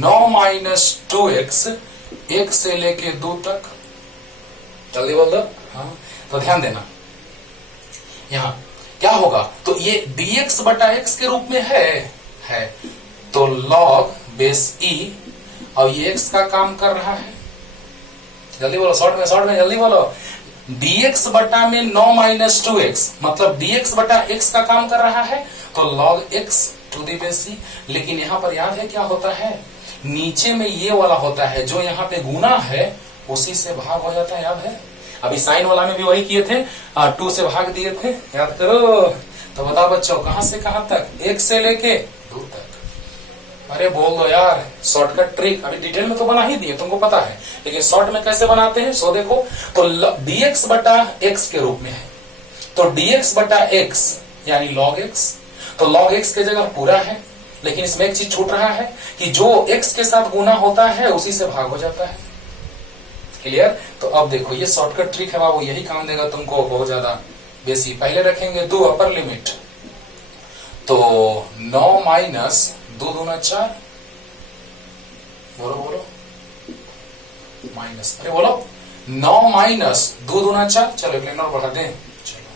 9 माइनस 2x 1 से लेके 2 तक। जल्दी बोल दो। हाँ, तो ध्यान देना यहां क्या होगा, तो ये dx बटा x के रूप में है तो log बेस e, और ये x का काम कर रहा है। जल्दी बोलो, शॉर्ट में जल्दी बोलो। dx बटा में 9 माइनस 2x मतलब dx बटा x का काम कर रहा है, तो log x to the base e। लेकिन यहाँ पर याद है क्या होता है, नीचे में ये वाला होता है, जो यहाँ पे गुना है उसी से भाग हो जाता है। याद है, अभी साइन वाला में भी वही किए थे, 2 से भाग दिए थे, याद करो। तो बताओ बच्चों, कहां से कहां तक? 1 से लेके 2 तक। अरे बोल दो यार, शॉर्टकट ट्रिक अभी डिटेल में तो बना ही दिए, तुमको पता है, लेकिन शॉर्ट में कैसे बनाते हैं सो देखो। तो dx बटा x के रूप में है, तो dx बटा x यानी log x, तो log x के जगह पूरा है, लेकिन इसमें एक चीज छूट रहा है कि जो x के साथ गुना होता है उसी से भाग हो जाता है। क्लियर? तो अब देखो ये शॉर्टकट ट्रिक है बाबू, यही काम देगा तुमको बहुत ज्यादा बेसी। पहले रखेंगे 2 अपर लिमिट, तो 9 माइनस 2 दूना 4, बोलो बोलो माइनस, अरे बोलो 9 माइनस 2 दूना 4, चलो एक और बढ़ा दें, चलो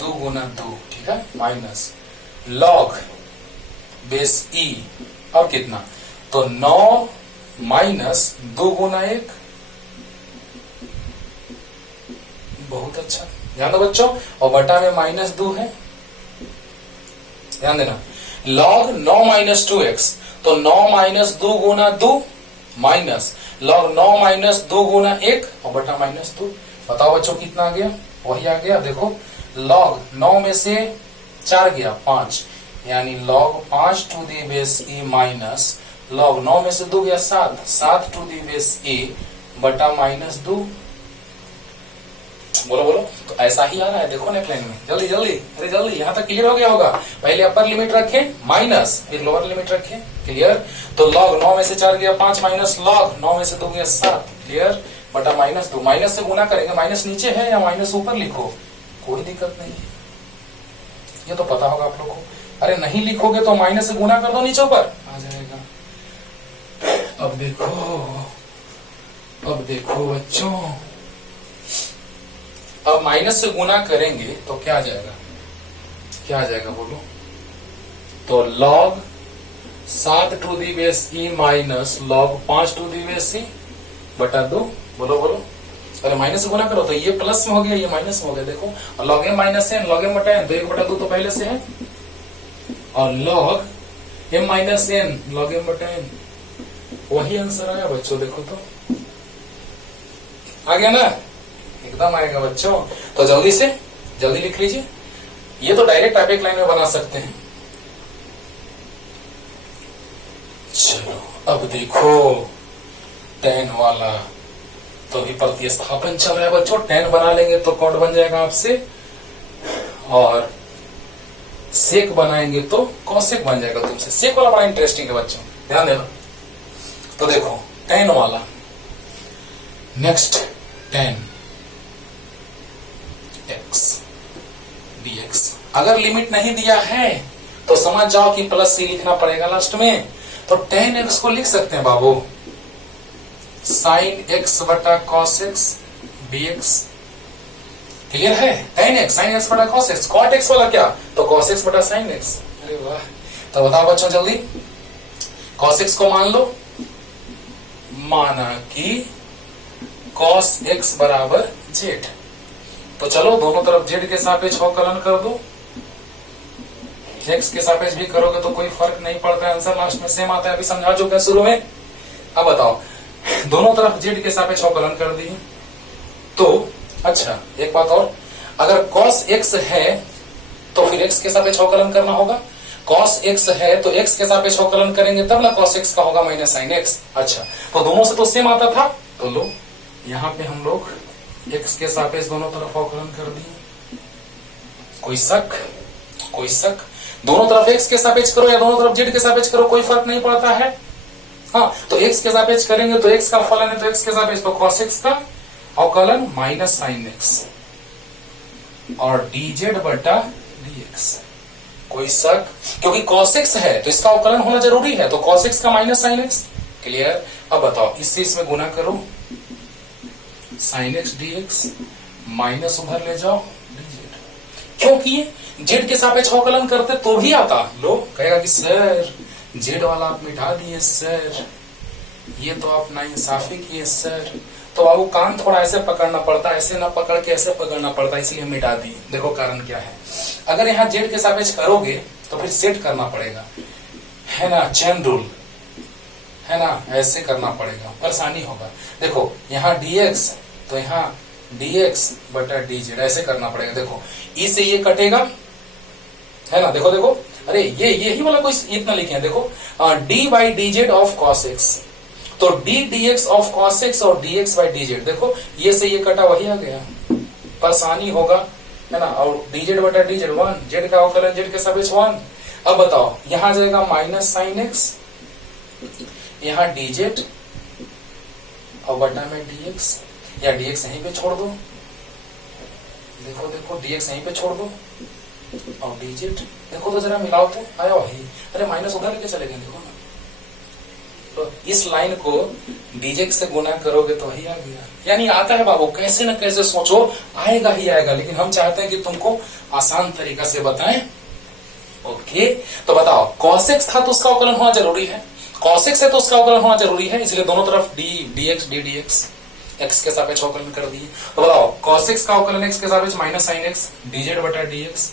2 गुना 2, ठीक है, माइनस log बेस ई, और कितना, तो 9 माइनस 2 गुना 1। बहुत अच्छा, ध्यान दो बच्चों, और बटा में -2 है, ध्यान देना। log 9 माइनस 2x तो 9 माइनस 2 गुना 2 माइनस log 9 माइनस 2 गुना 1 और बटा -2। बताओ बच्चों कितना आ गया, वही आ गया। देखो log 9 में से 4 गया 5, यानी log 5 to the base e minus log 9 में से 2 गया 7 टू दी बेस e बटा -2। बोलो बोलो, तो ऐसा ही आ रहा है, देखो नेक लाइन में, जल्दी जल्दी, अरे जल्दी, यहां तक क्लियर हो गया होगा। पहले अपर लिमिट रखें माइनस, फिर लोअर लिमिट रखें, क्लियर। तो log 9 में से 4 गया 5 माइनस log 9 में से 2 गया 7, क्लियर, बटा -2। माइनस से गुना करेंगे, माइनस नीचे है या माइनस ऊपर लिखो, कोई दिक्कत नहीं है, ये तो पता होगा आप लोग को। अरे नहीं लिखोगे तो माइनस से गुना कर दो, नीचे ऊपर आ जाएगा। अब देखो बच्चों, अब माइनस से गुना करेंगे तो क्या आ जाएगा, क्या आ जाएगा बोलो, तो log 7 to the base e minus log 5 to the base e बटा 2। बोलो बोलो, अरे माइनस से गुना करो तो ये प्लस में हो गया, ये माइनस में हो गया। देखो, और log m minus n log m बटा n, तो 1 बटा 2 तो पहले से है, और log m minus n log m बटा n, वही आंसर आया बच्चों। देखो तो आ गया ना, एकदम आएगा बच्चों। तो जल्दी लिख लीजिए, ये तो डायरेक्ट आप एक लाइन में बना सकते हैं। चलो अब देखो tan वाला, तो अभी प्रतिस्थापन चल रहा है बच्चों। tan बना लेंगे तो कौन बन जाएगा आपसे, और सेक बनाएंगे तो कॉसेक बन जाएगा तुमसे। सेक वाला बड़ा इंटरेस्टिंग है बच्चों, ध्यान देना। तो देखो tan वाला, नेक्स्ट tan x dx। अगर लिमिट नहीं दिया है तो समझ जाओ कि प्लस सी लिखना पड़ेगा लास्ट में। तो tan x को लिख सकते हैं बाबू sin x बटा cos x dx। क्लियर है, tan x sin x बटा cos x। cot x वाला क्या, तो cos x बटा sin x। अरे वाह, तो बताओ बच्चों जल्दी, cos x को मान लो, माना कि cos x बराबर z। तो चलो दोनों तरफ z के सापेक्ष अवकलन कर दो, x के सापेक्ष भी करोगे तो कोई फर्क नहीं पड़ता है, आंसर लास्ट में सेम आता है। अभी समझा चुके हैं शुरू में। अब बताओ, दोनों तरफ z के सापेक्ष अवकलन कर दिए तो अच्छा एक बात और, अगर cos x है तो फिर x के सापेक्ष अवकलन करना होगा। cos x है तो x के सापेक्ष अवकलन करेंगे तब ना cos x का होगा माइनस sin x। अच्छा, तो दोनों से तो सेम आता था, तो लो यहाँ पे हम लोग x के सापेक्ष दोनों तरफ अवकलन कर दिए। कोई शक, दोनों तरफ x के सापेक्ष करो या दोनों तरफ z के सापेक्ष करो, कोई फर्क नहीं पड़ता है। हाँ, तो x के सापेक्ष करेंगे तो x का फलन है तो x के सापेक्ष, तो cos x का अवकलन माइनस sin x और dz बटा dx। कोई शक, क्योंकि cos x है तो इसका अवकलन होना जरूरी है, तो cos x का माइनस sin x। क्लियर। अब बताओ, इससे इसमें गुना करो, sin x dx माइनस उधर ले जाओ dz, क्योंकि z के सापेक्ष अवकलन करते तो भी आता। लो कहेगा कि सर z वाला आप मिटा दिए सर, ये तो आप नाइंसाफी किए सर। तो बाबू कान थोड़ा ऐसे पकड़ना पड़ता, ऐसे ना पकड़ के ऐसे पकड़ना पड़ता, इसलिए मिटा दिए। देखो कारण क्या है, अगर यहाँ z के सापेक्ष करोगे तो फिर सेट करना पड़ेगा, है ना, चेन रूल है ना, ऐसे करना पड़ेगा, परेशानी होगा। देखो यहाँ dx तो यहाँ dx बटा dz ऐसे करना पड़ेगा। देखो ई से ये कटेगा, है ना, देखो देखो, अरे ये यही वाला कोई इतना लिखे हैं। देखो d by dz of cos x, तो d dx of cos x और dx बाई dz, देखो ये से ये कटा वही आ गया, परेशानी होगा, है ना। और dz बटा dz 1, z का अवकलन z के सापेक्ष 1। अब बताओ यहाँ जाएगा माइनस sin x, यहाँ dz और बटा में dx, या dx यहीं पे छोड़ दो, देखो देखो dx यहीं पे छोड़ दो और dz, देखो तो जरा मिलाओ तो आया वही। अरे माइनस उधर लेके चले गए, देखो ना। तो इस लाइन को dz से गुना करोगे तो वही आ गया, यानी आता है बाबू, कैसे ना कैसे सोचो आएगा ही आएगा, लेकिन हम चाहते हैं कि तुमको आसान तरीका से बताएं। ओके, तो बताओ cos x था तो उसका अवकलन होना जरूरी है, cos x है तो उसका अवकलन होना जरूरी है, इसलिए दोनों तरफ dx ddx x के सापेक्ष अवकलन कर दिए। तो बताओ cos x का अवकलन x के सापेक्ष माइनस sin x dz बटा dx।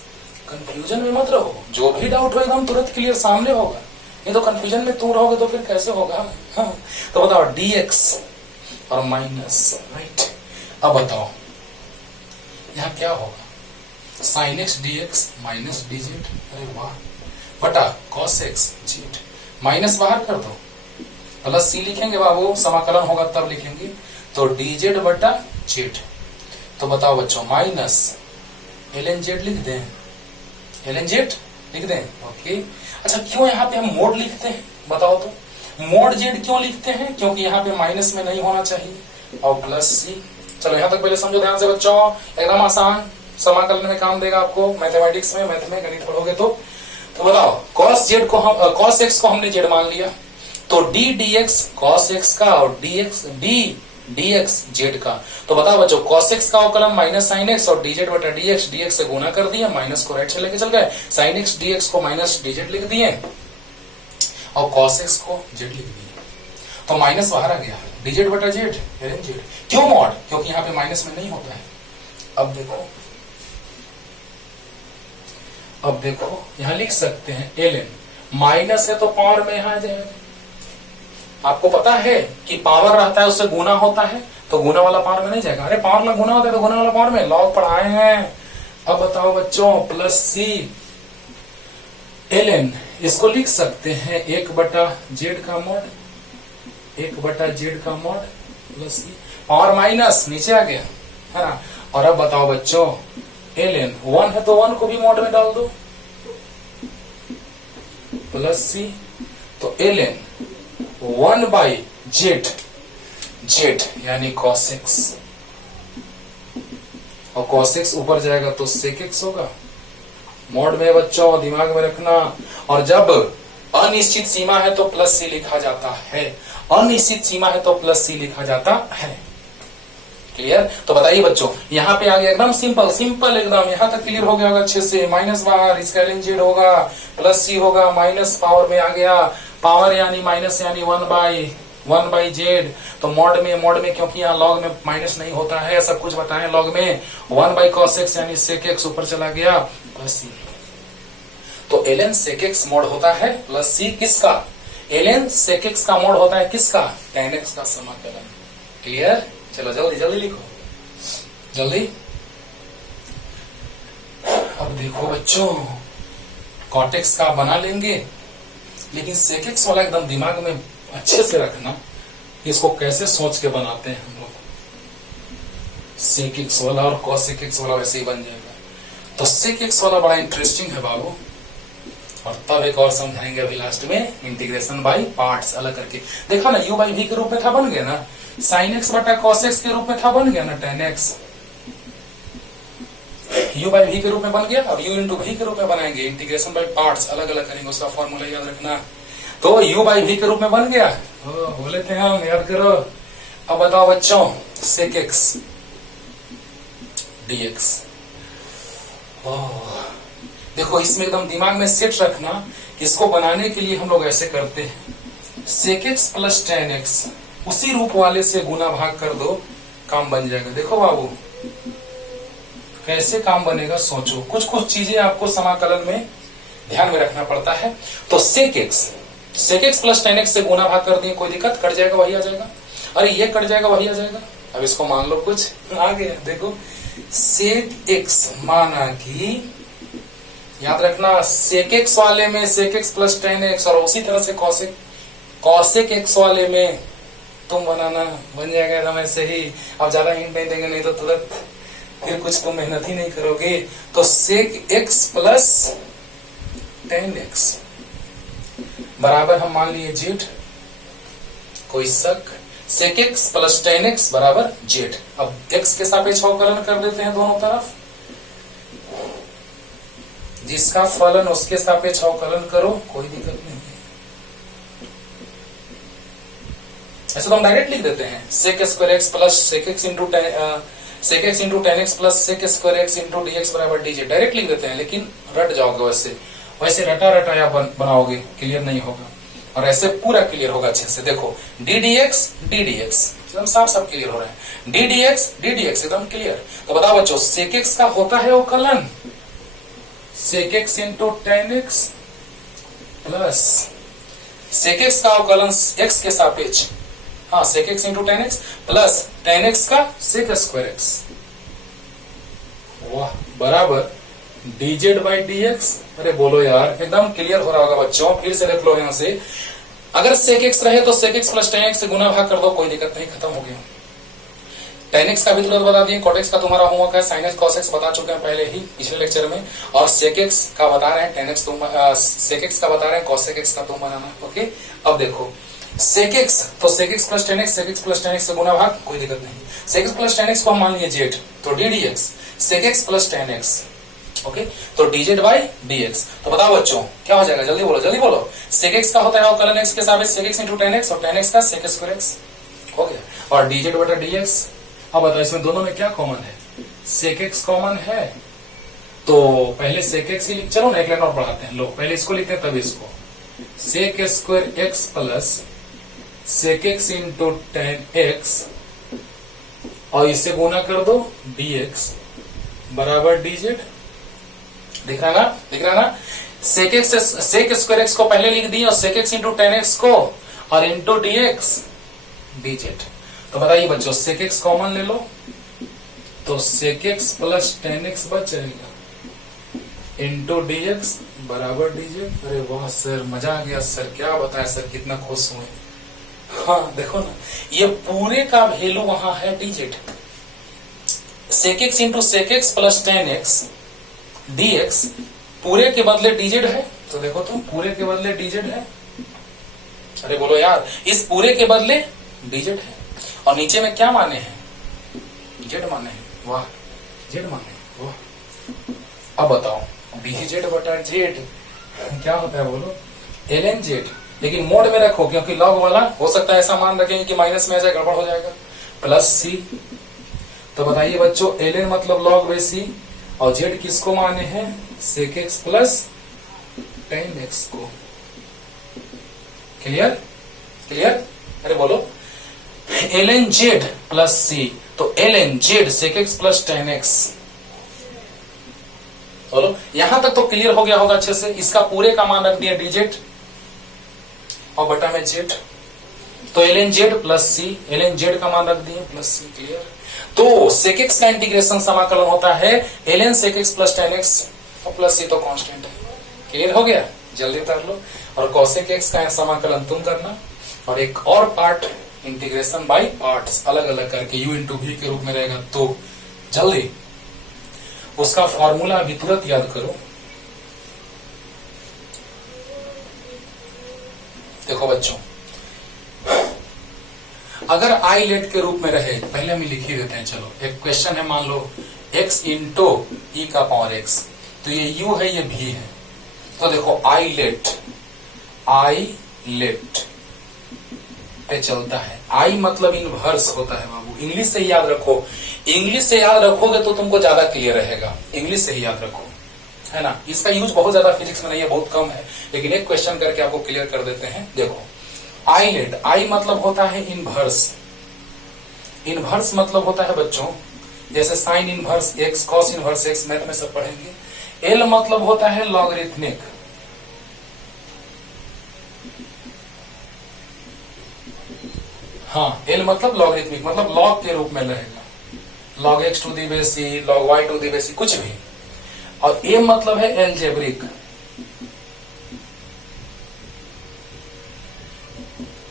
कंफ्यूजन में मत रहो, जो भी डाउट हो एकदम तुरंत क्लियर सामने होगा, नहीं तो कंफ्यूजन में तुम रहोगे तो फिर कैसे होगा। हाँ। तो बताओ dx और माइनस, राइट। अब बताओ यहाँ क्या होगा, sin x dx minus dz, अरे वाह, बटा cos x z, माइनस बाहर कर दो, प्लस c लिखेंगे बाबू, समाकलन होगा तब लिखेंगे, तो dz बटा z। तो बताओ बच्चों माइनस ln z लिख दें, ln z लिख दें। ओके, अच्छा क्यों यहाँ पे हम मोड लिखते हैं बताओ तो, मोड z क्यों लिखते हैं, क्योंकि यहाँ पे माइनस में नहीं होना चाहिए, और प्लस c। चलो यहाँ तक पहले समझो ध्यान से बच्चों, एकदम आसान, समाकलन में काम देगा आपको, मैथमेटिक्स में, मैथ में गणित पढ़ोगे तो बताओ cos z को हम cos x को हमने z मान लिया, तो d dx cos x का और dx d dx z का। तो बताओ बच्चों cos x का अवकलन माइनस साइन x और dz बटा dx, dx से गुना कर दिया, माइनस को राइट से लेके चल गए, साइन x dx को माइनस dz लिख दिए और cos x को z लिख दिए। तो माइनस बाहर आ गया, dz बटा z ln z। क्यों मॉड? क्योंकि यहाँ पे माइनस में नहीं होता है। अब देखो यहां लिख सकते हैं ln, माइनस है तो पावर में यहां आ जाएगा। आपको पता है कि पावर रहता है उससे गुना होता है, तो गुना वाला पावर में नहीं जाएगा। अरे पावर वाला गुना होता है तो गुना वाला पावर में, लॉग पढ़ाए हैं। अब बताओ बच्चों प्लस सी ln, इसको लिख सकते हैं 1/z का मॉड, 1/z का मॉड प्लस सी, पावर माइनस नीचे आ गया है ना। और अब बताओ बच्चों ln 1 है तो 1 को भी मॉड में डाल दो प्लस सी, तो ln 1/z, z यानी cos x, और cos x ऊपर जाएगा तो sec x होगा। मॉड में बच्चों दिमाग में रखना। और जब अनिश्चित सीमा है तो प्लस सी लिखा जाता है, अनिश्चित सीमा है तो प्लस सी लिखा जाता है। क्लियर? तो बताइए बच्चों यहाँ पे आ गया एकदम सिंपल, सिंपल एकदम, यहाँ तक क्लियर हो गया होगा अच्छे से। माइनस बाहर, इसका ln z होगा, प्लस सी होगा, माइनस पावर में आ गया, पावर यानी माइनस यानी 1/z। तो मॉड में क्योंकि यहाँ लॉग में माइनस नहीं होता है, सब कुछ बताएं लॉग में, 1/cos x यानी sec x ऊपर चला गया प्लस सी। तो ln sec x मॉड होता है प्लस सी किसका? ln sec x का मॉड होता है किसका? tan x का समाकलन। क्लियर? चलो जल्दी जल्दी लिखो, जल्दी। अब देखो बच्चों cot x का बना लेंगे, लेकिन sec x वाला एकदम दिमाग में अच्छे से रखना, इसको कैसे सोच के बनाते हैं हम लोग। sec x वाला और cos x वाला वैसे ही बन जाएगा। तो sec x वाला बड़ा इंटरेस्टिंग है बाबू, और तब एक और समझाएंगे अभी लास्ट में, इंटीग्रेशन बाय पार्ट्स अलग करके। देखा ना u बाई v के रूप में था, बन गया ना, sin x बटा cos x के रूप में था, बन गया ना tan x, u by v के रूप में बन गया। अब u इंटू v के रूप में बनाएंगे, इंटीग्रेशन बाय पार्ट्स अलग अलग करेंगे, उसका फॉर्मूला याद रखना। तो u बाई v के रूप में बन गया, बोले थे हम, याद करो। अब बताओ बच्चों sec x dx, देखो इसमें एकदम दिमाग में सेट रखना, इसको बनाने के लिए हम लोग ऐसे करते हैं, sec x plus tan x उसी रूप वाले से गुना भाग कर दो, काम बन जाएगा। देखो बाबू कैसे काम बनेगा सोचो, कुछ कुछ चीजें आपको समाकलन में ध्यान में रखना पड़ता है। तो sec x plus tan x से गुना भाग कर दिए, कोई दिक्कत? कट जाएगा वही आ जाएगा, अरे ये कट जाएगा वही आ जाएगा। अब इसको मान लो कुछ आ गया, देखो sec x माना कि, याद रखना sec x वाले में sec x plus tan x, और उसी तरह से cosec x वाले में तुम बनाना, बन जाएगा एकदम ऐसे ही। अब ज्यादा हिंट नहीं देंगे, नहीं तो तुरंत फिर कुछ तुम मेहनत ही नहीं करोगे। तो sec x plus tan x बराबर हम मान लिए z, कोई शक? sec x plus tan x बराबर z। अब x के सापेक्ष अवकलन कर देते हैं दोनों तरफ, जिसका फलन उसके सापेक्ष अवकलन करो, कोई दिक्कत नहीं है। ऐसे तो हम डायरेक्ट लिख देते हैं sec square x plus sec x into tan x plus sec square x into dx बराबर dz, डायरेक्ट लिख देते हैं। लेकिन रट जाओगे, वैसे रटा रटाया बनाओगे, क्लियर नहीं होगा। और ऐसे पूरा क्लियर होगा अच्छे से। देखो ddx एकदम साफ साफ क्लियर हो रहा है, ddx एकदम क्लियर। तो बताओ बच्चों sec x का होता है अवकलन sec x into tan x plus sec x का अवकलन x के सापेक्ष, हाँ sec x into tan x plus tan x का sec स्क्वायर x, वाह, बराबर dz बाई dx। अरे बोलो यार, एकदम क्लियर हो रहा होगा बच्चों। फिर से देख लो यहाँ से, अगर sec x रहे तो sec x plus tan x से गुना भाग कर दो, कोई दिक्कत नहीं, खत्म हो गया। tan x का भी तुरंत बता दिए, cot x का तुम्हारा होमवर्क है, sin x cos x बता चुके हैं पहले ही पिछले लेक्चर में, और sec x का बता रहे हैं, tan x तुम sec x का बता रहे हैं, cosec x का तुम बनाना। ओके, अब देखो sec x, तो sec x plus tan x, sec x plus tan x से गुना भाग, कोई दिक्कत नहीं। sec x plus tan x को हम मान लिए z, तो ddx sec x plus tan x, okay, तो dz बाई dx। तो बताओ बच्चों क्या हो जाएगा, जल्दी बोलो। sec x का होता है अवकलन x के सापेक्ष sec x into tan x, और tan x का sec स्क्वायर x, हो गया। और dz बटा dx। अब बताओ इसमें दोनों में क्या कॉमन है, sec x कॉमन है, तो पहले sec x ही चलो ना एक लाइन और बढ़ाते हैं, लो पहले इसको लिखते हैं तब इसको, sec square x plus sec x into ten x और इससे गुना कर दो dx बराबर dz। दिख रहा ना sec स्क्वायर x को पहले लिख दिए और sec x into ten x को और इंटू dx dz। तो बताइए बच्चों sec x कॉमन ले लो तो sec x plus ten x बच जाएगा इंटू dx बराबर dz। अरे वाह सर मजा आ गया सर, क्या बताएं सर कितना खुश हुए। हाँ देखो ना ये पूरे का वैल्यू वहां है dz, sec x into sec x plus ten x dx पूरे के बदले dz है, तो देखो तो पूरे के बदले dz है। अरे बोलो यार इस पूरे के बदले dz है और नीचे में क्या माने हैं, z माने हैं, वाह z माने हैं, वाह। अब बताओ dz बटा z क्या होता है बोलो, ln z, लेकिन मोड में रखो क्योंकि लॉग वाला हो सकता है ऐसा मान रखेंगे कि माइनस में आ जाए गड़बड़ हो जाएगा, प्लस c। तो बताइए बच्चों ln मतलब लॉग बाई c और z किसको माने हैं, sec x plus ten x को। क्लियर क्लियर, अरे बोलो ln z प्लस c, तो ln z sec x plus ten x. बोलो यहां तक तो क्लियर हो गया होगा अच्छे से। इसका पूरे का मान रख दिया dz और बटा में z, तो ln z plus c, ln z का मान रख दिए प्लस c। क्लियर। तो sec x का इंटीग्रेशन समाकलन होता है ln sec x plus ten x और प्लस c तो कांस्टेंट है। क्लियर हो गया, जल्दी कर लो। और cosec x का समाकलन तुम करना और एक और पार्ट इंटीग्रेशन बाय पार्ट्स अलग अलग करके u इंटू v के रूप में रहेगा, तो जल्दी उसका फॉर्मूला अभी तुरंत याद करो। देखो बच्चों अगर आई लेट के रूप में रहे, पहले हम लिख ही देते हैं, चलो एक क्वेश्चन है, मान लो x इंटू ई का पावर x, तो ये u है ये v है, तो देखो आई लेट पे चलता है। आई मतलब इनवर्स होता है बाबू, इंग्लिश से ही याद रखो, इंग्लिश से याद रखोगे तो तुमको ज्यादा क्लियर रहेगा, इंग्लिश से ही याद रखो, है ना। इसका यूज बहुत ज्यादा फिजिक्स में नहीं है, बहुत कम है, लेकिन एक क्वेश्चन करके आपको क्लियर कर देते हैं। देखो आई लेट, आई मतलब होता है इनवर्स, इनवर्स मतलब होता है बच्चों जैसे sine inverse x, cos inverse x, math में सब पढ़ेंगे। एल मतलब होता है लॉगरिथमिक, हाँ एल मतलब लॉगरिथमिक, मतलब लॉग के रूप में रहेगा, log x to the base c, log y to the base c, कुछ भी। और ए मतलब है एल्जेब्रिक,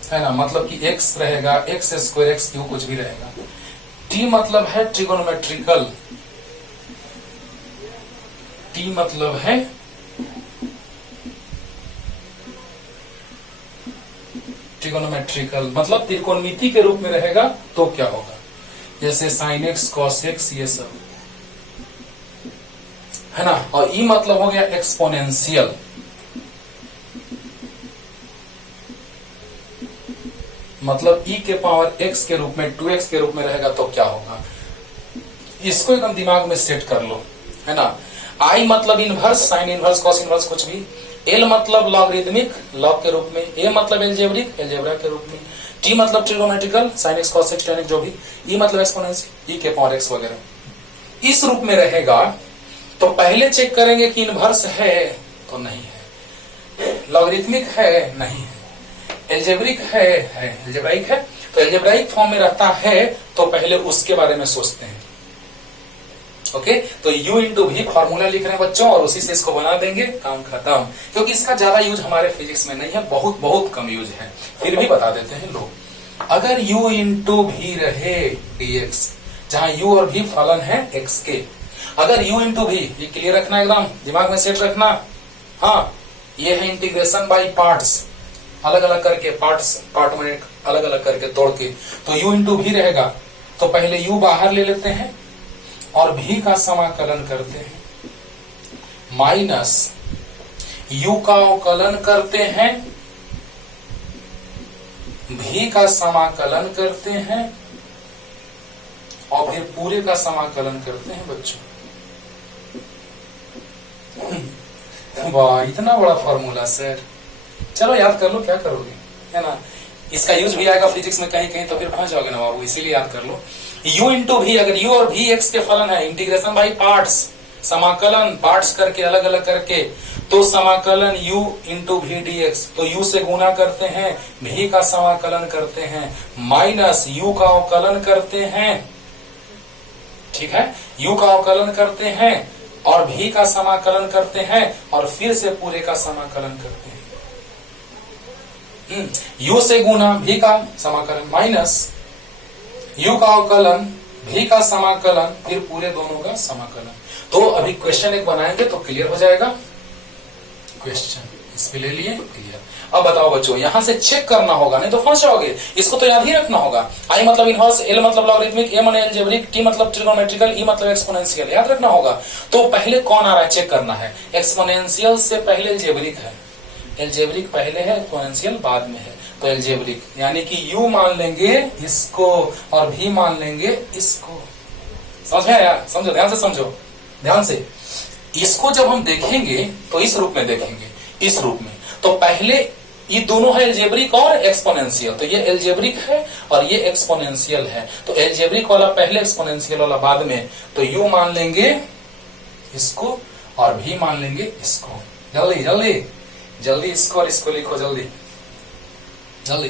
है ना, मतलब कि x रहेगा, एक्स स्क्वायर एक्स क्यू कुछ भी रहेगा। टी मतलब है ट्रिगोनोमेट्रिकल, टी मतलब है ट्रिगोनोमेट्रिकल, मतलब त्रिकोणमिति के रूप में रहेगा, तो क्या होगा जैसे साइन एक्स, कॉस एक्स, ये सब, है ना। और ई मतलब हो गया एक्सपोनेंशियल, मतलब e के पावर x के रूप में 2x के रूप में रहेगा, तो क्या होगा, इसको एकदम दिमाग में सेट कर लो, है ना। I मतलब inverse, sine inverse, cos inverse, कुछ भी। L मतलब लॉगरिथमिक, लॉग के रूप में। A मतलब एल्जेब्रिक, एल्जेब्रा के रूप में। T मतलब trigonometrical, sine x, cos x, ten x, जो भी। E मतलब एक्सपोनेंशियल, e के पावर x वगैरह। इस रूप में रहेगा तो पहले चेक करेंगे कि इनवर्स है, तो नहीं है, लॉगरिथमिक है, नहीं है, एल्जेब्रिक है, एल्जेब्राइक है, तो एल्जेब्राइक फॉर्म में रहता है तो पहले उसके बारे में सोचते हैं। ओके, तो u इंटू v फॉर्मूला लिख रहे हैं बच्चों और उसी से इसको बना देंगे, काम खत्म। क्योंकि इसका ज्यादा यूज हमारे फिजिक्स में नहीं है, बहुत बहुत कम यूज है, फिर भी बता देते हैं लोग। अगर u इंटू v रहे dx, जहां u और v फलन है x के, अगर u इंटू v, ये क्लियर रखना, एकदम दिमाग में सेट रखना। हाँ, ये है इंटीग्रेशन बाई पार्ट्स, अलग अलग करके पार्ट में अलग अलग करके तोड़ के, तो u इंटू v रहेगा, तो पहले u बाहर ले लेते हैं और v का समाकलन करते हैं, माइनस u का अवकलन करते हैं, v का समाकलन करते हैं, और फिर पूरे का समाकलन करते हैं बच्चों। वाह, इतना बड़ा फॉर्मूला सर। चलो याद कर लो, क्या करोगे, है ना। इसका यूज भी आएगा फिजिक्स में कहीं कहीं, तो फिर पहुंच जाओगे ना बाबू, इसीलिए याद कर लो। u इंटू भी, अगर u और v x के फलन है, इंटीग्रेशन बाई पार्ट्स, समाकलन पार्ट्स करके अलग अलग करके, तो समाकलन u इंटू भी dx, तो u से गुना करते हैं, v का समाकलन करते हैं, माइनस u का अवकलन करते हैं, ठीक है, u का अवकलन करते हैं और v का समाकलन करते हैं और फिर से पूरे का समाकलन करते हैं। u से गुना v का समाकलन माइनस u का अवकलन v का समाकलन फिर पूरे दोनों का समाकलन। तो अभी क्वेश्चन एक बनाएंगे तो क्लियर हो जाएगा। क्वेश्चन इस पे ले लिए, क्लियर। अब बताओ बच्चों, यहां से चेक करना होगा, नहीं तो फंस जाओगे। इसको तो याद ही रखना होगा। आई मतलब इनवर्स, एल मतलब लॉगरिथमिक, ए मतलब अलजेब्रिक, टी मतलब ट्रिगोनोमेट्रिकल, ई मतलब एक्सपोनेंशियल, याद रखना होगा। तो पहले कौन आ रहा है चेक करना है। एक्सपोनेंशियल से पहले अलजेब्रिक है, अलजेब्रिक पहले है, एक्सपोनेंशियल बाद में है। तो अलजेब्रिक यानी कि u मान लेंगे इसको और v मान लेंगे इसको। समझ में आया? समझो, ध्यान से समझो, ध्यान से। इसको जब हम देखेंगे तो इस रूप में देखेंगे, इस रूप में। तो पहले ये दोनों है अलजेब्रिक और एक्सपोनेंशियल, तो ये अलजेब्रिक है और ये एक्सपोनेंशियल है। तो अलजेब्रिक वाला पहले, एक्सपोनेंशियल वाला बाद में। तो u मान लेंगे इसको और v मान लेंगे इसको। जल्दी जल्दी जल्दी इसको और इसको लिखो, जल्दी जल्दी।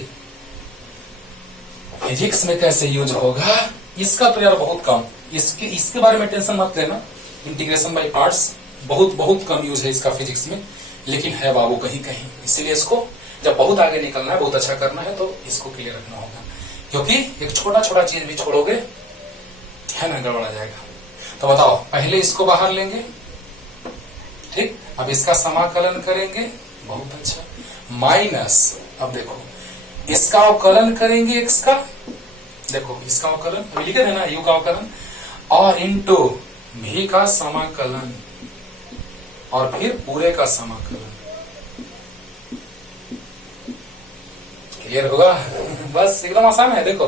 फिजिक्स में कैसे यूज होगा इसका तो यार बहुत कम, इसके बारे में टेंशन मत लेना। इंटीग्रेशन बाय पार्ट्स बहुत बहुत कम यूज है इसका फिजिक्स में, लेकिन है बाबू कहीं कहीं। इसीलिए इसको जब बहुत आगे निकलना है, बहुत अच्छा करना है, तो इसको क्लियर रखना होगा, क्योंकि एक छोटा छोटा चीज भी छोड़ोगे है ना, गड़बड़ा जाएगा। तो बताओ, पहले इसको बाहर लेंगे, ठीक। अब इसका समाकलन करेंगे, बहुत अच्छा, माइनस, अब देखो इसका अवकलन करेंगे x का, देखो इसका अवकलन अभी लिखे थे ना, u का अवकलन, और इंटू v का समाकलन और फिर पूरे का समाकलन। क्लियर होगा? बस एकदम आसान है। देखो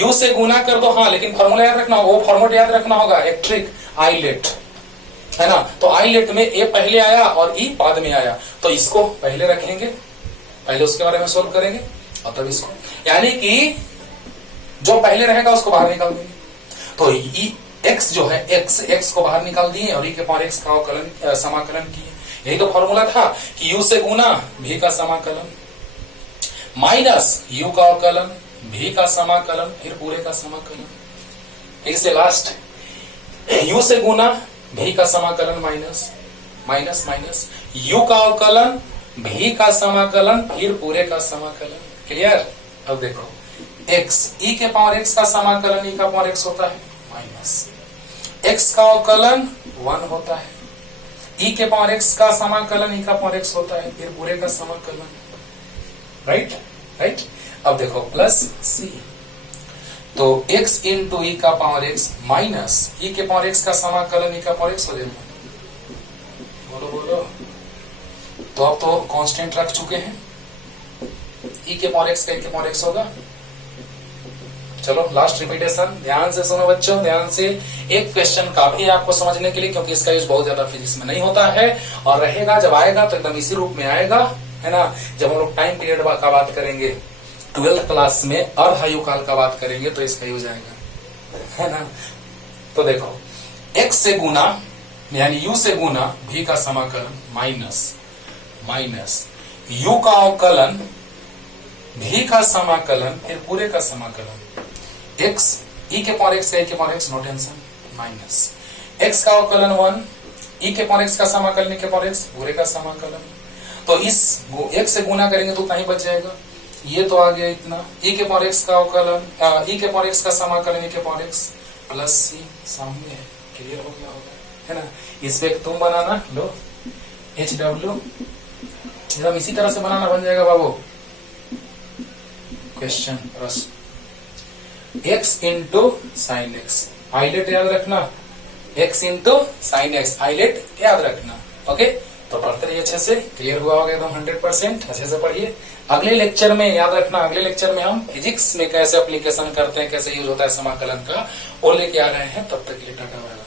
u से गुना कर दो, हाँ, लेकिन फॉर्मूला याद रखना होगा, वो फॉर्मूला याद रखना होगा, एक ट्रिक, आईलेट, है ना। तो आईलेट में a पहले आया और e बाद में आया, तो इसको पहले रखेंगे, पहले उसके बारे में सोल्व करेंगे और तब इसको, यानी कि जो पहले रहेगा उसको बाहर निकाल देंगे। तो x जो है, x को बाहर निकाल दिए और e के पावर x का अवकलन समाकलन किए। यही तो फॉर्मूला था कि u से गुना v का समाकलन माइनस u का अवकलन v का समाकलन फिर पूरे का समाकलन। एक से लास्ट, u से गुना v का समाकलन माइनस माइनस माइनस u का अवकलन v का समाकलन फिर पूरे का समाकलन। क्लियर? अब देखो x, e के पावर x का समाकलन e का पावर x होता है माइनस, x का अवकलन 1 होता है, e के पावर x का समाकलन e का पावर x होता है, फिर पूरे का समाकलन। Right right. अब देखो प्लस c, तो x इंटू e का पावर x माइनस e के पावर x का समाकलन e का पावर x हो जाएगा। बोलो बोलो। तो अब तो कांस्टेंट रख चुके हैं, e के पावर x का e के पावर x होगा। चलो लास्ट रिपीटेशन, ध्यान से सुनो बच्चों, ध्यान से। एक क्वेश्चन काफी है आपको समझने के लिए, क्योंकि इसका यूज बहुत ज्यादा फिजिक्स में नहीं होता है और रहेगा, जब आएगा तो एकदम इसी रूप में आएगा, है ना। जब हम लोग टाइम पीरियड का बात करेंगे 12th क्लास में, अर्धायुकाल का बात करेंगे, तो इसका यूज आएगा, है ना। तो देखो x से गुना यानी u से गुना v का समाकलन माइनस माइनस u का अवकलन v का समाकलन फिर पूरे का समाकलन, x e के पावर x का e के power x, no tension, minus x का अवकलन 1 e के पावर x का समाकलन e के पावर x पूरे का समाकलन। तो इस x से गुना करेंगे तो उतना ही बच जाएगा, ये तो आ गया इतना, e के पावर x का अवकलन e के पावर x का समाकलन e के पावर x प्लस c सामने है। क्लियर हो गया होगा, है ना। इस पे तुम बनाना, लो HW, एकदम इसी तरह से बनाना, बन जाएगा बाबू क्वेश्चन प्रश्न। x into sine x, ILATE याद रखना, x into sine x, ILATE याद रखना। ओके, तो पढ़ते रहिए अच्छे से, क्लियर हुआ होगा एकदम 100%। अच्छे से पढ़िए। अगले लेक्चर में याद रखना, अगले लेक्चर में हम फिजिक्स में कैसे एप्लीकेशन करते हैं, कैसे यूज होता है समाकलन का, वो लेके आ रहे हैं। तब तक के लिए टाटा।